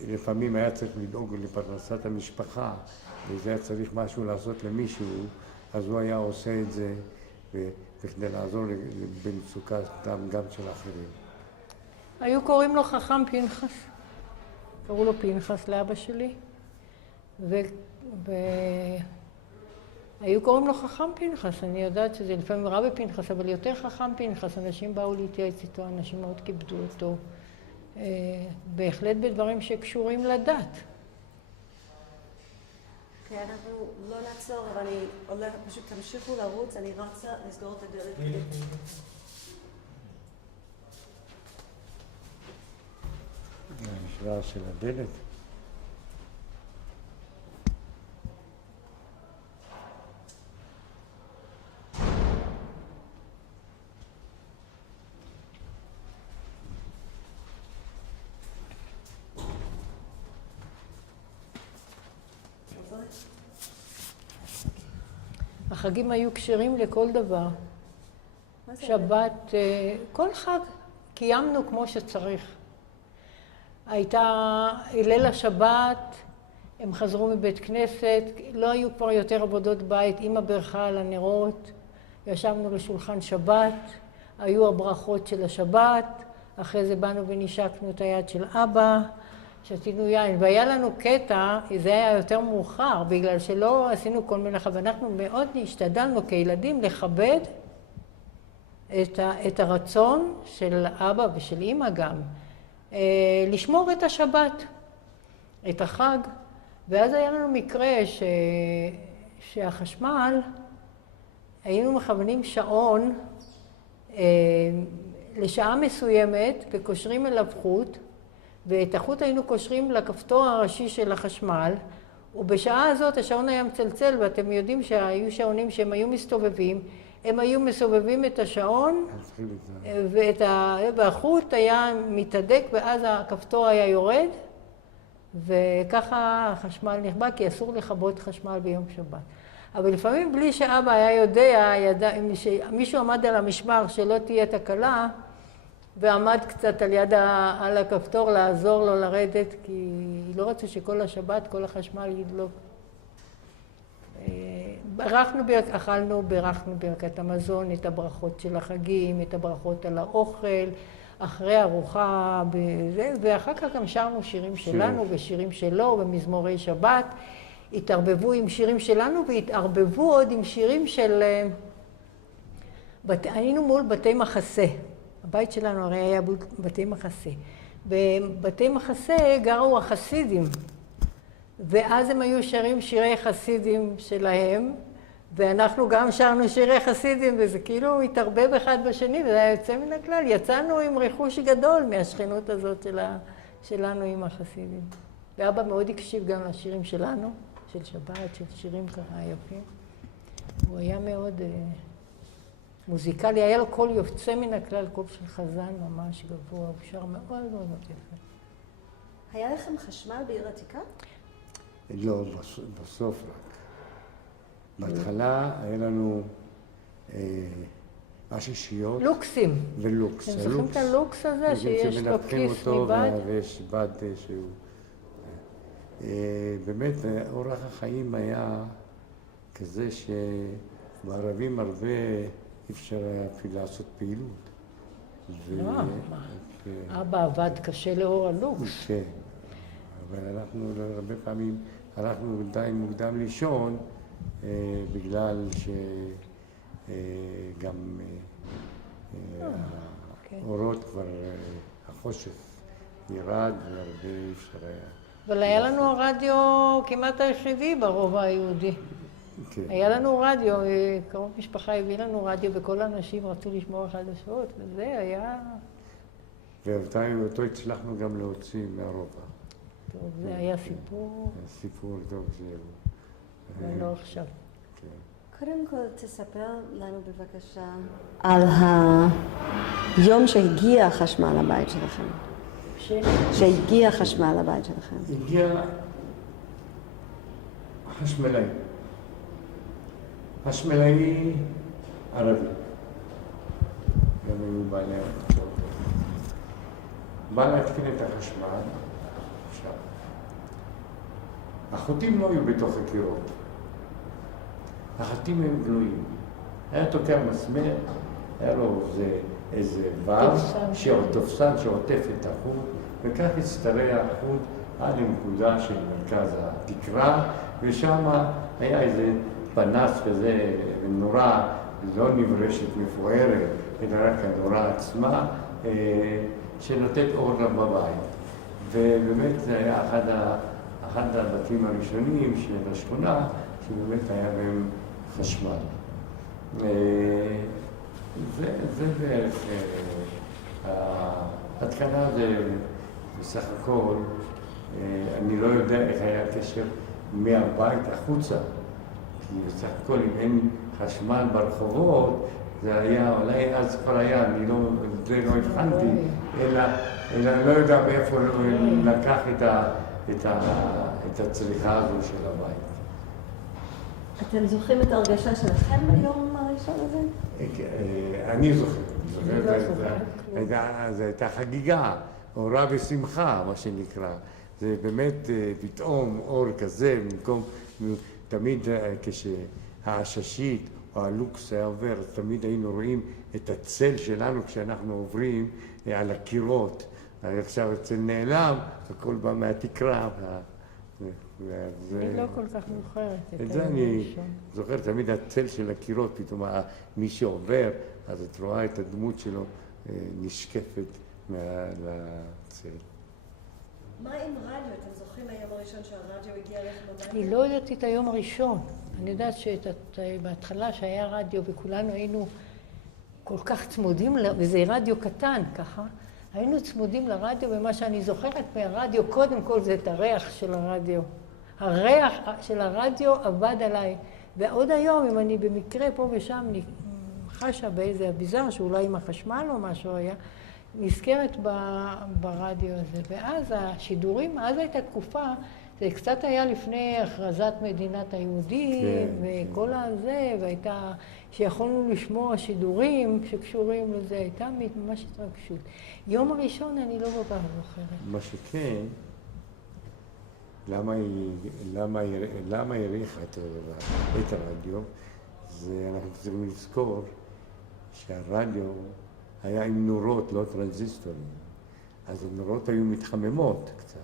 לפעמים היה צריך לדאוג לפרנסת המשפחה, וזה היה צריך משהו לעשות למישהו, אז הוא היה עושה את זה בכדי לעזור במצוקתם גם של אחרים. היו קוראים לו חכם פנחס. קראו לו פנחס לאבא שלי. היו קוראים לו חכם פנחס. אני יודעת שזה לפעמים רבי פנחס, אבל יותר חכם פנחס. אנשים באו להתייעץ איתו, אנשים מאוד כיבדו אותו. בהחלט בדברים שקשורים לדת. כן, אנחנו לא נעצור, אבל אני הולכת, פשוט תמשיכו לרוץ, אני רצה לסגור את הדלת. יש רעש של הדלת. החגים היו כשרים לכל דבר. שבת, כל חג קיימנו כמו שצריך. ליל השבת, הם חזרו מבית כנסת, לא היו כבר יותר עבודות בית, אמא ברכה על הנרות, ישבנו לשולחן שבת, היו הברכות של השבת, אחרי זה באנו ונשקנו את היד של אבא, שתינו יין, והיה לנו קטע, זה היה יותר מאוחר, בגלל שלא עשינו כל מלאכה, ואנחנו מאוד השתדלנו כילדים לכבד את הרצון של אבא ושל אמא גם, לשמור את השבת, את החג, ואז היה לנו מקרה שהחשמל, היינו מכוונים שעון לשעה מסוימת וקושרים אליו חוט, ואת החוט היינו קושרים לכפתור הראשי של החשמל, ובשעה הזאת השעון היה מצלצל, ואתם יודעים שהיו שעונים שהם היו מסתובבים, הם היו מסובבים את השעון, והחוט היה מתהדק, ואז הכפתור היה יורד, וככה החשמל נכבה, כי אסור לכבות חשמל ביום שבת. אבל לפעמים בלי שאבא היה יודע, מישהו עמד על המשמר שלא תהיה תקלה, ועמד קצת על הכפתור לעזור לו לרדת, כי לא רצו שכל השבת, כל החשמל ידלוק. אכלנו, ברכנו ברכת המזון, את הברכות של החגים, את הברכות על האוכל, אחרי ארוחה, ואחר כך גם שרנו שירים שלנו ושירים שלו במזמורי שבת. התערבבו עם שירים שלנו והתערבבו עוד עם שירים של... היינו מול בתי מחסה. הבית שלנו הרי היה בתי מחסה. בבתי מחסה גרו החסידים, ואז הם היו שרים שירי חסידים שלהם, ואנחנו גם שרנו שירי חסידים, וזה כאילו התערבב אחד בשני, וזה היה יוצא מן הכלל. יצאנו עם ריחוש גדול מהשכנות הזאת שלנו עם החסידים. ואבא מאוד הקשיב גם לשירים שלנו, של שבת, של שירים ככה יפים. הוא היה מאוד מוזיקלי, היה לו קול יוצא מן הכלל, קול של חזן ממש גבוה, הוא שר מאוד מאוד יפה. היה לכם חשמל בעיר עתיקה? לא, בסוף רק. בהתחלה היה לנו עששיות. לוקסים. ולוקס. אתם זוכרים את הלוקס הזה שיש לו כיס מבד? ויש בד שהוא... באמת, אורח החיים היה כזה שבערבים הרבה אפשר היה אפילו לעשות פעילות. אבא עבד קשה לאור הלוקס. כן, אבל אנחנו הרבה פעמים הלכנו די מוקדם לישון, בגלל שגם האורות כבר, החושך ירד והרבה אפשר היה. אבל היה לנו הרדיו כמעט היחידי ברובע היהודי. היה לנו רדיו, קרוב משפחה הביא לנו רדיו, וכל האנשים רצו לשמור חדשות, וזה היה... ואותו הצלחנו גם להוציא מהרובע. טוב, זה היה סיפור... סיפור טוב זהו. ולא עכשיו. קודם כל תספר לנו בבקשה על היום שהגיע החשמל לבית שלכם. שהגיע חשמל לבית שלכם. הגיע חשמלאי. חשמלאי ערבי. גם היו בעלי המקצוע. בא להתקין את החשמל. עכשיו. החוטים לא היו בתוך הקירות. החוטים היו גלויים. היה תוקע מסמר, היה לו איזה תופסן שעוטף את החוט, וכך הצטרע החוט עד לנקודה של מרכז התקרה, ושם היה איזה פנס כזה, נורה לא נברשת מפוארת, אלא רק הנורה עצמה, שנותנת אור בבית. ובאמת זה היה אחד הבתים הראשונים של השכונה, שבאמת היה בהם חשמל. זה בערך, ההתקנה זה בסך הכל, אני לא יודע איך היה הקשר מהבית החוצה, כי בסך הכל אם אין חשמל ברחובות, זה היה, אולי אז כבר היה, אני לא הבחנתי, אלא אני לא יודע מאיפה לקח את הצריכה הזו של הבית. אתם זוכרים את ההרגשה שלכם ביום הראשון הזה? אני זוכר. זו הייתה חגיגה, אורה ושמחה, מה שנקרא. זה באמת פתאום אור כזה, במקום, תמיד כשהעששית או הלוקס היה עובר, תמיד היינו רואים את הצל שלנו כשאנחנו עוברים על הקירות. עכשיו הצל נעלם, הכל בא מהתקרה. אני לא כל כך מאוחרת. את זה אני זוכר, תמיד הצל של הקירות, פתאום מי שעובר, אז את רואה את הדמות שלו נשקפת לצל. מה עם רדיו? אתם זוכרים היום הראשון שהרדיו הגיע אליכם בבית? אני לא יודעת את היום הראשון. אני יודעת שבהתחלה שהיה רדיו וכולנו היינו, כל כך צמודים, וזה רדיו קטן ככה, היינו צמודים לרדיו, ומה שאני זוכרת מהרדיו, קודם כל זה את הריח של הרדיו. הריח של הרדיו עבד עליי, ועוד היום, אם אני במקרה פה ושם חשה באיזה אביזר, שאולי עם החשמל או משהו היה, נזכרת ברדיו הזה. ואז השידורים, אז הייתה תקופה, זה קצת היה לפני הכרזת מדינת היהודים, וכל הזה, והייתה, שיכולנו לשמוע שידורים שקשורים לזה, הייתה ממש התרגשות. יום הראשון אני לא כל כך זוכרת. מה שכן, למה העריכה את הרדיו? זה אנחנו צריכים לזכור שהרדיו היה עם נורות, לא טרנזיסטורים. אז הנורות היו מתחממות קצת.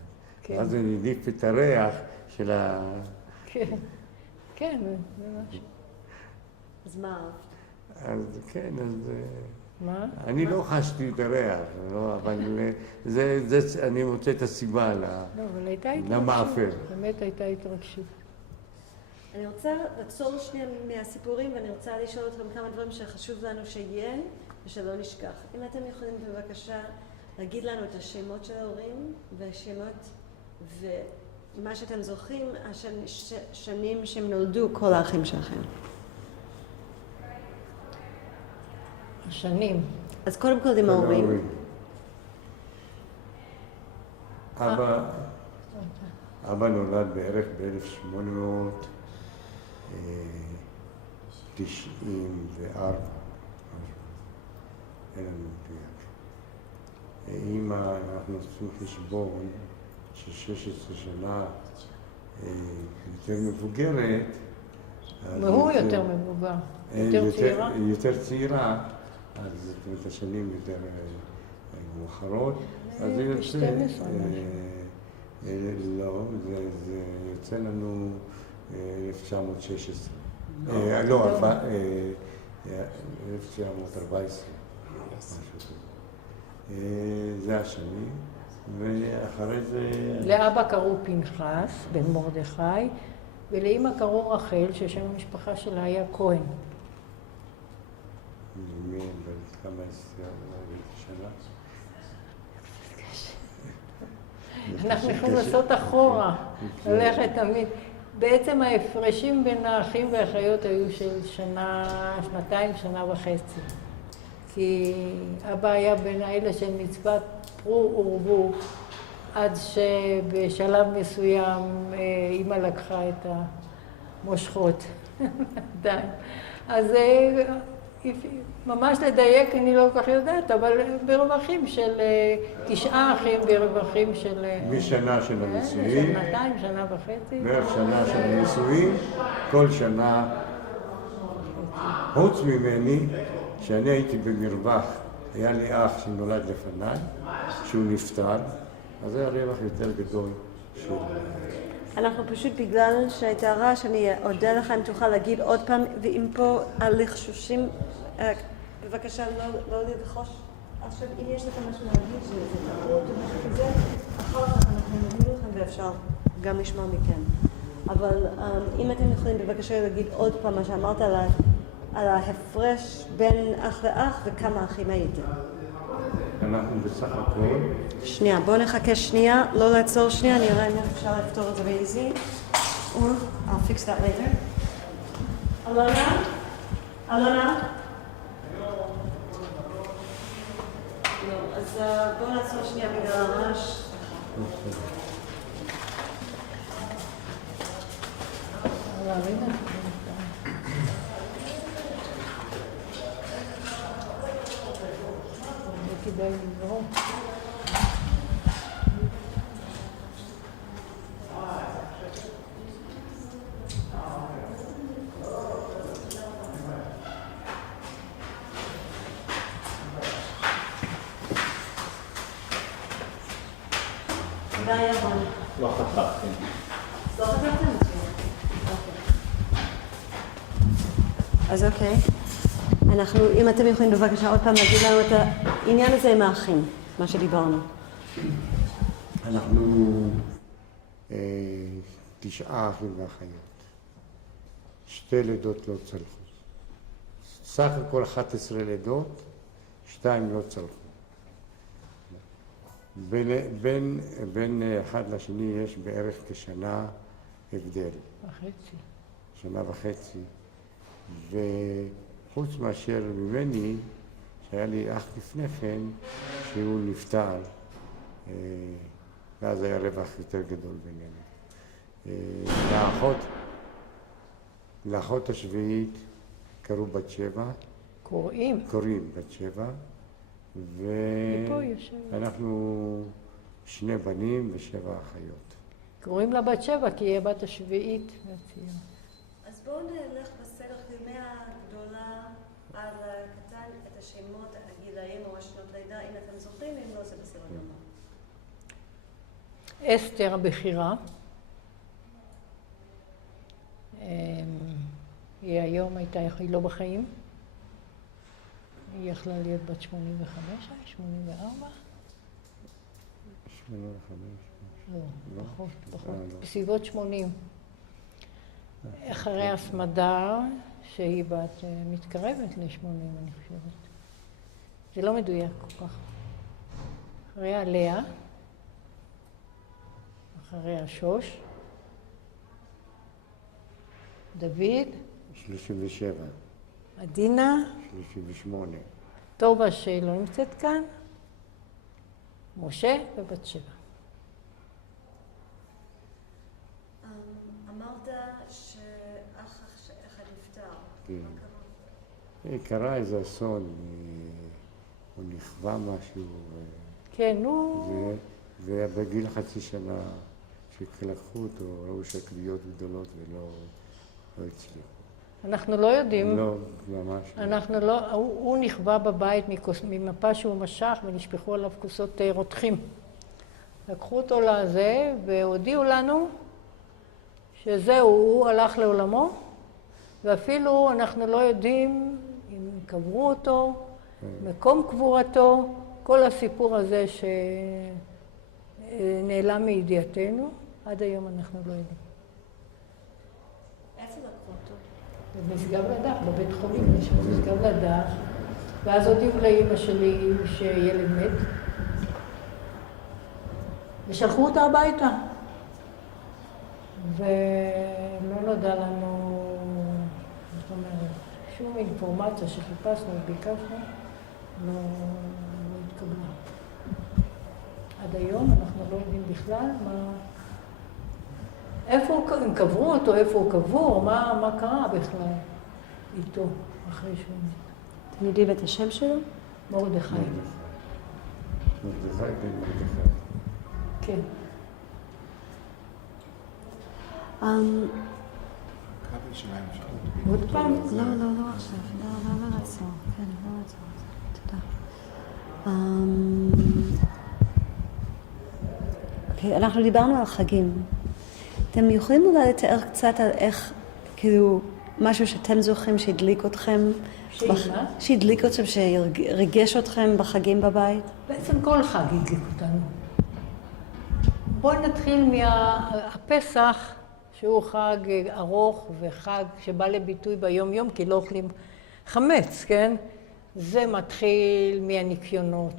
כן. אז זה נדיף את הריח של ה... כן, כן, ממש. אז מה? אז כן, אז... מה? אני לא חשתי את הריח, אבל אני מוצא את הסיבה לא, אבל הייתה למאפר. התרגשות. באמת הייתה התרגשות. אני רוצה לעצור שנייה מהסיפורים, ואני רוצה לשאול אתכם כמה דברים שחשוב לנו שיהיה ושלא נשכח. אם אתם יכולים בבקשה להגיד לנו את השמות של ההורים והשמות ומה שאתם זוכרים, השנים שהם נולדו, כל האחים שלכם. השנים. אז קודם כל עם ההורים. אבא נולד בערך ב-1894. אין לנו מדויק. אמא, אנחנו עושים חשבון של 16 שנה יותר מבוגרת. והוא יותר מבוגר, יותר צעירה? יותר צעירה, אז זאת אומרת השנים יותר מאוחרות. אז זה יוצא... לא, זה יוצא לנו 1916. לא, 1914. זה השנים, ואחרי זה... לאבא קראו פנחס, בן מרדכי, ולאמא קראו רחל, ששם המשפחה שלה היה כהן. כמה שנה? אנחנו יכולים לעשות אחורה, ללכת תמיד. בעצם ההפרשים בין האחים והאחיות היו של שנה, שנתיים, שנה וחצי. כי אבא היה בין האלה של מצוות פרו ורבו, עד שבשלב מסוים אמא לקחה את המושכות. אז ממש לדייק אני לא כל כך יודעת, אבל ברווחים של 9 אחים, ברווחים של... משנה של הנישואים. שנתיים, שנה וחצי. בערך שנה של הנישואים, כל שנה. חוץ ממני, שאני הייתי במרווח, היה לי אח שנולד לפניי, שהוא נפטר, אז זה הרווח יותר גדול של... אנחנו פשוט בגלל שהייתה רעש, אני אודה לך אם תוכל להגיד עוד פעם, ואם פה הלחשושים, בבקשה לא לבחוש. עכשיו, אם יש לכם משהו להגיד שזה טעות או משהו כזה, אחר כך אנחנו נבין לכם ואפשר גם לשמוע מכם. אבל אם אתם יכולים בבקשה להגיד עוד פעם מה שאמרת על ההפרש בין אח ואח וכמה אחים הייתם. אנחנו בסך הכל... שנייה, בואו נחכה שנייה, לא לעצור שנייה, אני אראה אם אפשר לפתור את זה באיזי. Or I'll fix that later. אלונה? אלונה? לא, אז בואו נעצור שנייה בגלל הרעש. כדאי לזרום. תודה ירון. לא חתכתי. לא חתכתם? אז אוקיי. אנחנו, אם אתם יכולים בבקשה עוד פעם להגיד לנו את העניין הזה עם האחים, מה שדיברנו. אנחנו 9 אחים ואחיות. 2 לידות לא צלחו. סך הכל 11 לידות, 2 לא צלחו. בין אחד לשני יש בערך כשנה הבדל. וחצי. שנה וחצי. וחוץ מאשר ממני, שהיה לי אח לפני כן, שהוא נפטר, ואז היה רווח יותר גדול בינינו. לאחות השביעית קראו בת 7. קוראים בת 7. ופה יושב. ואנחנו 2 בנים ו7 אחיות. קוראים לה בת 7 כי היא הבת השביעית מהציון. אז בואו נלך בסדר, מהגדולה עד הקטן, את השמות, הגילאים או השנות לידה, אם אתם זוכרים, אם לא זה בסדר גמור. אסתר הבכירה. היא היום היא לא בחיים. היא יכלה להיות בת 85, 84? 85. לא, פחות. בסביבות 80. אחרי הסמדה, שהיא בת מתקרבת ל-80, אני חושבת. זה לא מדויק כל כך. אחריה לאה, אחריה שוש, דוד, 37. עדינה, 38. טובה שלא נמצאת כאן, משה ובת 7. אמרת שאח אחד נפטר. כן. מה קרה? קרה איזה אסון, הוא נכווה משהו, כן, נו. ובגיל חצי שנה כשלקחו אותו, ראו שהכוויות גדולות ולא הצליחו. אנחנו לא יודעים. לא, ממש לא. אנחנו לא, הוא נכווה בבית ממפה שהוא משך ונשפכו עליו כוסות תה רותחים. לקחו אותו לזה והודיעו לנו שזהו, הוא הלך לעולמו, ואפילו אנחנו לא יודעים אם קברו אותו, מקום קבורתו, כל הסיפור הזה שנעלם מידיעתנו, עד היום אנחנו לא יודעים. איפה לקחו אותו? במשגב לדך, בבית חולים, יש במשגב לדך, ואז הודיעו לאמא שלי שילד מת, ושלחו אותה הביתה. ולא נודע לנו, זאת אומרת, שום אינפורמציה שחיפשנו וביקשנו, לא התקבלה. עד היום אנחנו לא יודעים בכלל איפה הם קברו אותו, איפה הוא קבור, מה קרה בכלל איתו אחרי שהוא מת. אתם יודעים את השם שלו? מרדכי. מרדכי בן מרדכי. כן. עוד פעם? לא עכשיו, לא לעצור. כן, לא לעצור. תודה. אוקיי, אנחנו דיברנו על חגים. אתם יכולים אולי לתאר קצת על איך, כאילו, משהו שאתם זוכרים שהדליק אתכם? שהדליק אתכם, שריגש אתכם בחגים בבית? בעצם כל חג הדליק אותנו. בואי נתחיל מהפסח, שהוא חג ארוך וחג שבא לביטוי ביום יום, כי לא אוכלים חמץ, כן? זה מתחיל מהניקיונות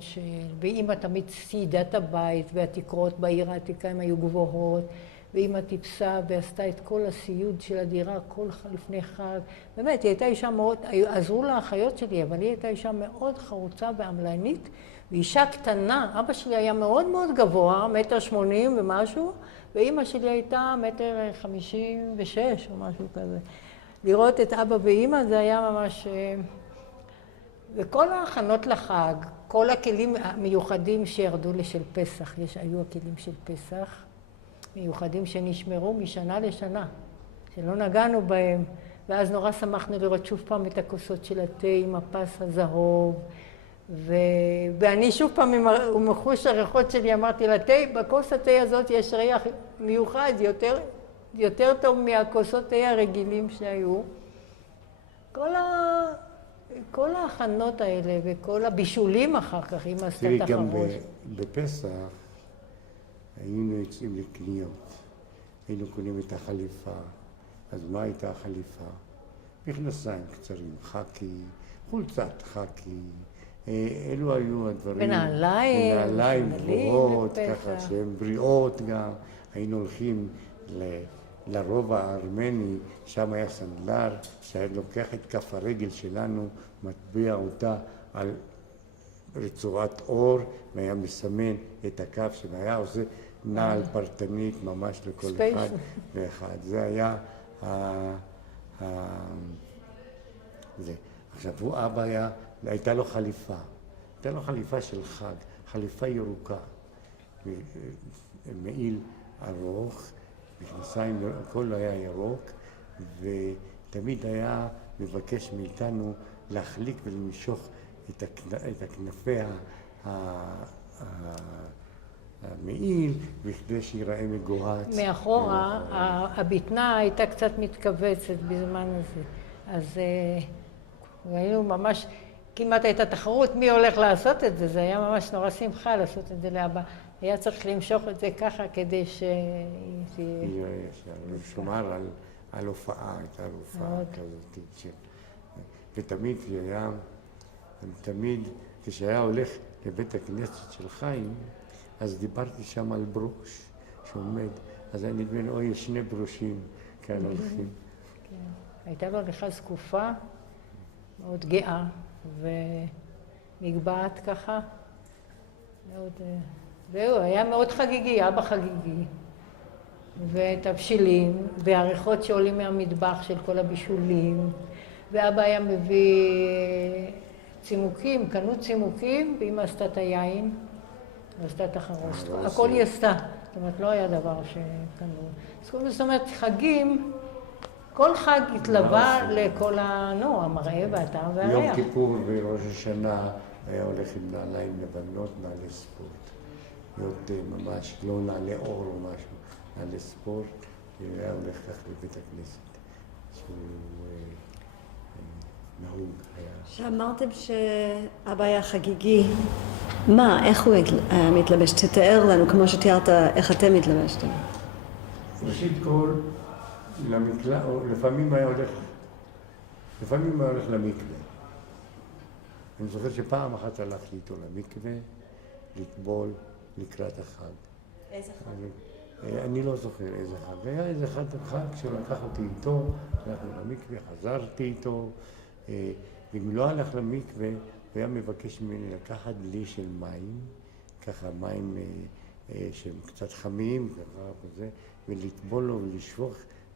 ואמא תמיד ציידה את הבית, והתקרות בעיר העתיקה הם היו גבוהות, ואמא טיפסה ועשתה את כל הסיוד של הדירה כל לפני חג. באמת, היא הייתה אישה מאוד, עזרו לה האחיות שלי, אבל היא הייתה אישה מאוד חרוצה ועמלנית, ואישה קטנה. אבא שלי היה מאוד מאוד גבוה, 1.80 ומשהו, ואמא שלי הייתה 1.56 או משהו כזה. לראות את אבא ואמא זה היה ממש... וכל ההכנות לחג, כל הכלים המיוחדים שירדו לשל פסח, היו הכלים של פסח, מיוחדים שנשמרו משנה לשנה, שלא נגענו בהם, ואז נורא שמחנו לראות שוב פעם את הכוסות של התה עם הפס הזהוב, ואני שוב פעם עם מחוש הריחות שלי אמרתי לה, בכוס התה הזאת יש ריח מיוחד, יותר טוב מהכוסות תה הרגילים שהיו. כל ההכנות האלה וכל הבישולים אחר כך, אמא עשתה את החרוז. גם בפסח היינו יוצאים לקניות, היינו קונים את החליפה, אז מה הייתה החליפה? מכנסיים קצרים, חאקי, חולצת חאקי, אלו היו הדברים. ונעליים, ונעליים סנדלים גבוהות, לפסח. ככה שהן בריאות גם. היינו הולכים לרובע הארמני, שם היה סנדלר, שהיה לוקח את כף הרגל שלנו, מטביע אותה על רצועת אור, והיה מסמן את הקו שהיה עושה נעל פרטנית ממש לכל אחד ואחד. זה היה זה. עכשיו, הוא אבא הייתה לו חליפה. הייתה לו חליפה של חג, חליפה ירוקה. מעיל ארוך, מכנסיים, הכל היה ירוק, ותמיד היה מבקש מאיתנו להחליק ולמשוך את הכנפי המעיל, בכדי שיראה מגוהץ. מאחורה, הבטנה הייתה קצת מתכווצת בזמן הזה. אז היינו ממש, כמעט הייתה תחרות מי הולך לעשות את זה. זה היה ממש נורא שמחה לעשות את זה לאבא. היה צריך למשוך את זה ככה כדי שומר על הופעה, הייתה הופעה כזאת. ותמיד כשהיה הולך לבית הכנסת של חיים, אז דיברתי שם על ברוש שעומד, אז אני נדמה, אוי, יש שני ברושים כאן הולכים. הייתה לו הליכה זקופה, מאוד גאה, ומגבעת ככה, מאוד... זהו, היה מאוד חגיגי, אבא חגיגי, ותבשילים, ועריכות שעולים מהמטבח של כל הבישולים, ואבא היה מביא צימוקים, קנו צימוקים, ואמא עשתה את היין, ועשתה את החרוש. הכל היא עשתה, זאת אומרת, לא היה דבר שקנו. זאת אומרת, חגים, כל חג התלווה לכל המראה והטעם והריח. יום כיפור וראש השנה היה הולך עם נעליים לבנות, נעלי ספורט. להיות ממש לא נעלי אור או משהו, נעלי ספורט, והיה הולך כך לבית הכנסת, שהוא נהוג היה. שאמרתם שאבא היה חגיגי, מה, איך הוא מתלבש? תתאר לנו, כמו שתיארת, איך אתם התלבשתם. ראשית כל, למקלע, לפעמים היה הולך למקווה. אני זוכר שפעם אחת הלכתי איתו למקווה, לטבול לקראת החג. איזה חג? אני לא זוכר איזה חג. היה איזה חג שלקח אותי איתו, הלכנו למקווה, חזרתי איתו, ואם לא הלך למקווה, הוא היה מבקש ממני לקחת דלי של מים, ככה מים שהם קצת חמים, ככה וזה, ולטבול לו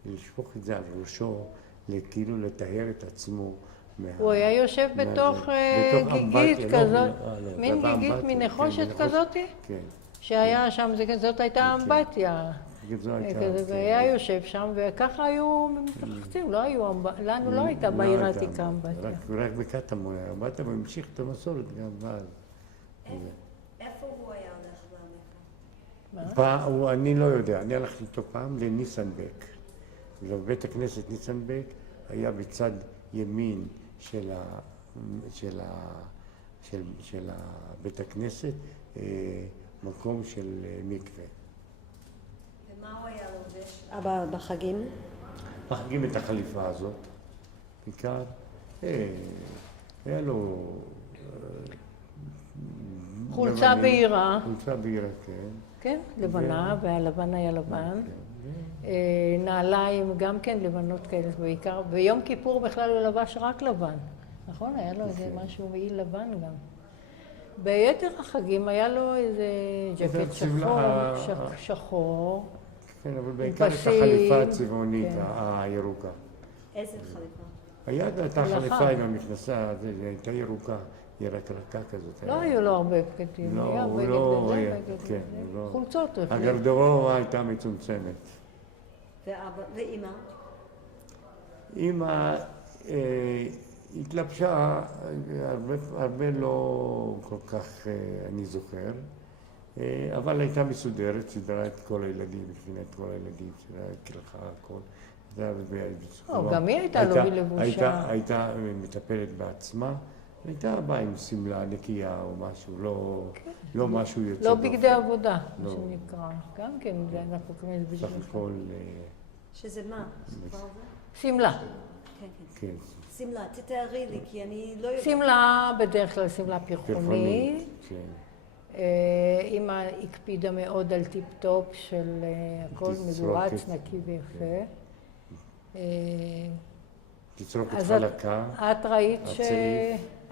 ולשפוך את זה על ראשו, כאילו לטהר את עצמו. הוא היה יושב בתוך גיגית כזאת, מין גיגית מנחושת כזאת? כן. שהיה שם, זאת הייתה אמבטיה. והיה יושב שם, וככה היו מתרחצים, לנו לא הייתה בעיר העתיקה אמבטיה. רק בקטמון היה אמבטיה, והמשיך את המסורת גם אז. איפה הוא היה הולך למקווה? אני לא יודע, אני הלכתי איתו פעם לניסנבק. בבית הכנסת ניסנבק היה בצד ימין של בית הכנסת, מקום של מקווה. ומה הוא היה לובש? אבא בחגים? בחגים את החליפה הזאת, בעיקר. היה לו... חולצה בהירה. חולצה בהירה, כן. כן, לבנה, והלבן היה לבן. נעליים גם כן לבנות כאלה בעיקר. ביום כיפור בכלל הוא לבש רק לבן. נכון? היה לו איזה משהו מעיל לבן גם. ביתר החגים היה לו איזה ג'קט שחור. כן, אבל בעיקר את החליפה הצבעונית, הירוקה. איזה חליפה? הייתה חליפה עם המכנסה, הייתה ירוקה, ירקרקה כזאת. לא היו לו הרבה בגדים. לא, הוא לא היה, כן. חולצות. הגרדרובה הייתה מצומצמת. ואמא? אמא התלבשה, הרבה לא כל כך אני זוכר, אבל הייתה מסודרת, סידרה את כל הילדים, הכינה את כל הילדים, סידרה את כלכה, הכל. גם היא הייתה לא בלבושה. הייתה מטפלת בעצמה, הייתה באה עם סמלה נקייה או משהו, לא משהו יוצא. לא בגדי עבודה, מה שנקרא. גם כן, אנחנו קוראים לזה בגדי עבודה. סך הכל... שזה מה? סמלה. כן. כן. שמלה, תתארי לי, כי אני לא יודעת. שמלה, בדרך כלל שמלה פרחונית. כן. אמא הקפידה מאוד על טיפ-טופ של הכל מגורץ, נקי ויפה. תצרוקת אז חלקה.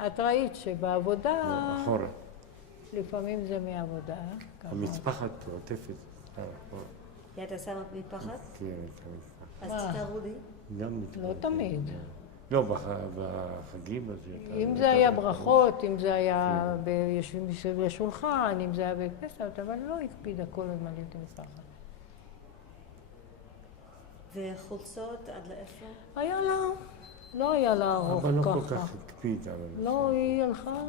את ראית שבעבודה, אחורה. לפעמים זה מעבודה. ככה. המצפחת עוטפת. אתה שמה מטפחת? כן, את המצפחת. אז תתארו לי. גם מטפחת. לא תמיד. לא, בחגים הזה. אם זה היה ברכות, אם זה היה יושבים מסביב לשולחן, אם זה היה בפסח, אבל לא הקפיד הכל למלא את המטפחת. וחולצות עד לאיפה? היה לה, לא היה לה ארוך ככה. אבל לא כל כך הקפיד על זה. לא, היא הלכה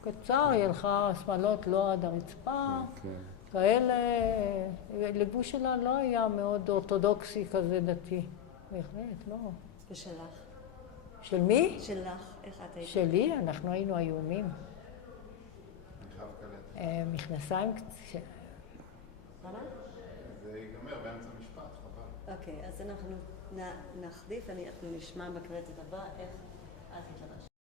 קצר, היא הלכה שמאלות לא עד הרצפה. כן. כאלה, לבוש שלה לא היה מאוד אורתודוקסי כזה דתי. בהחלט, לא. ושלך? של מי? שלך, איך את היית? שלי, אנחנו היינו איומים. אני חייב קלט. מכנסיים למה? זה ייגמר באמצע משפט, חבל. אוקיי, אז אנחנו נחליף, אנחנו נשמע בקלטת הבא איך את התלבשת.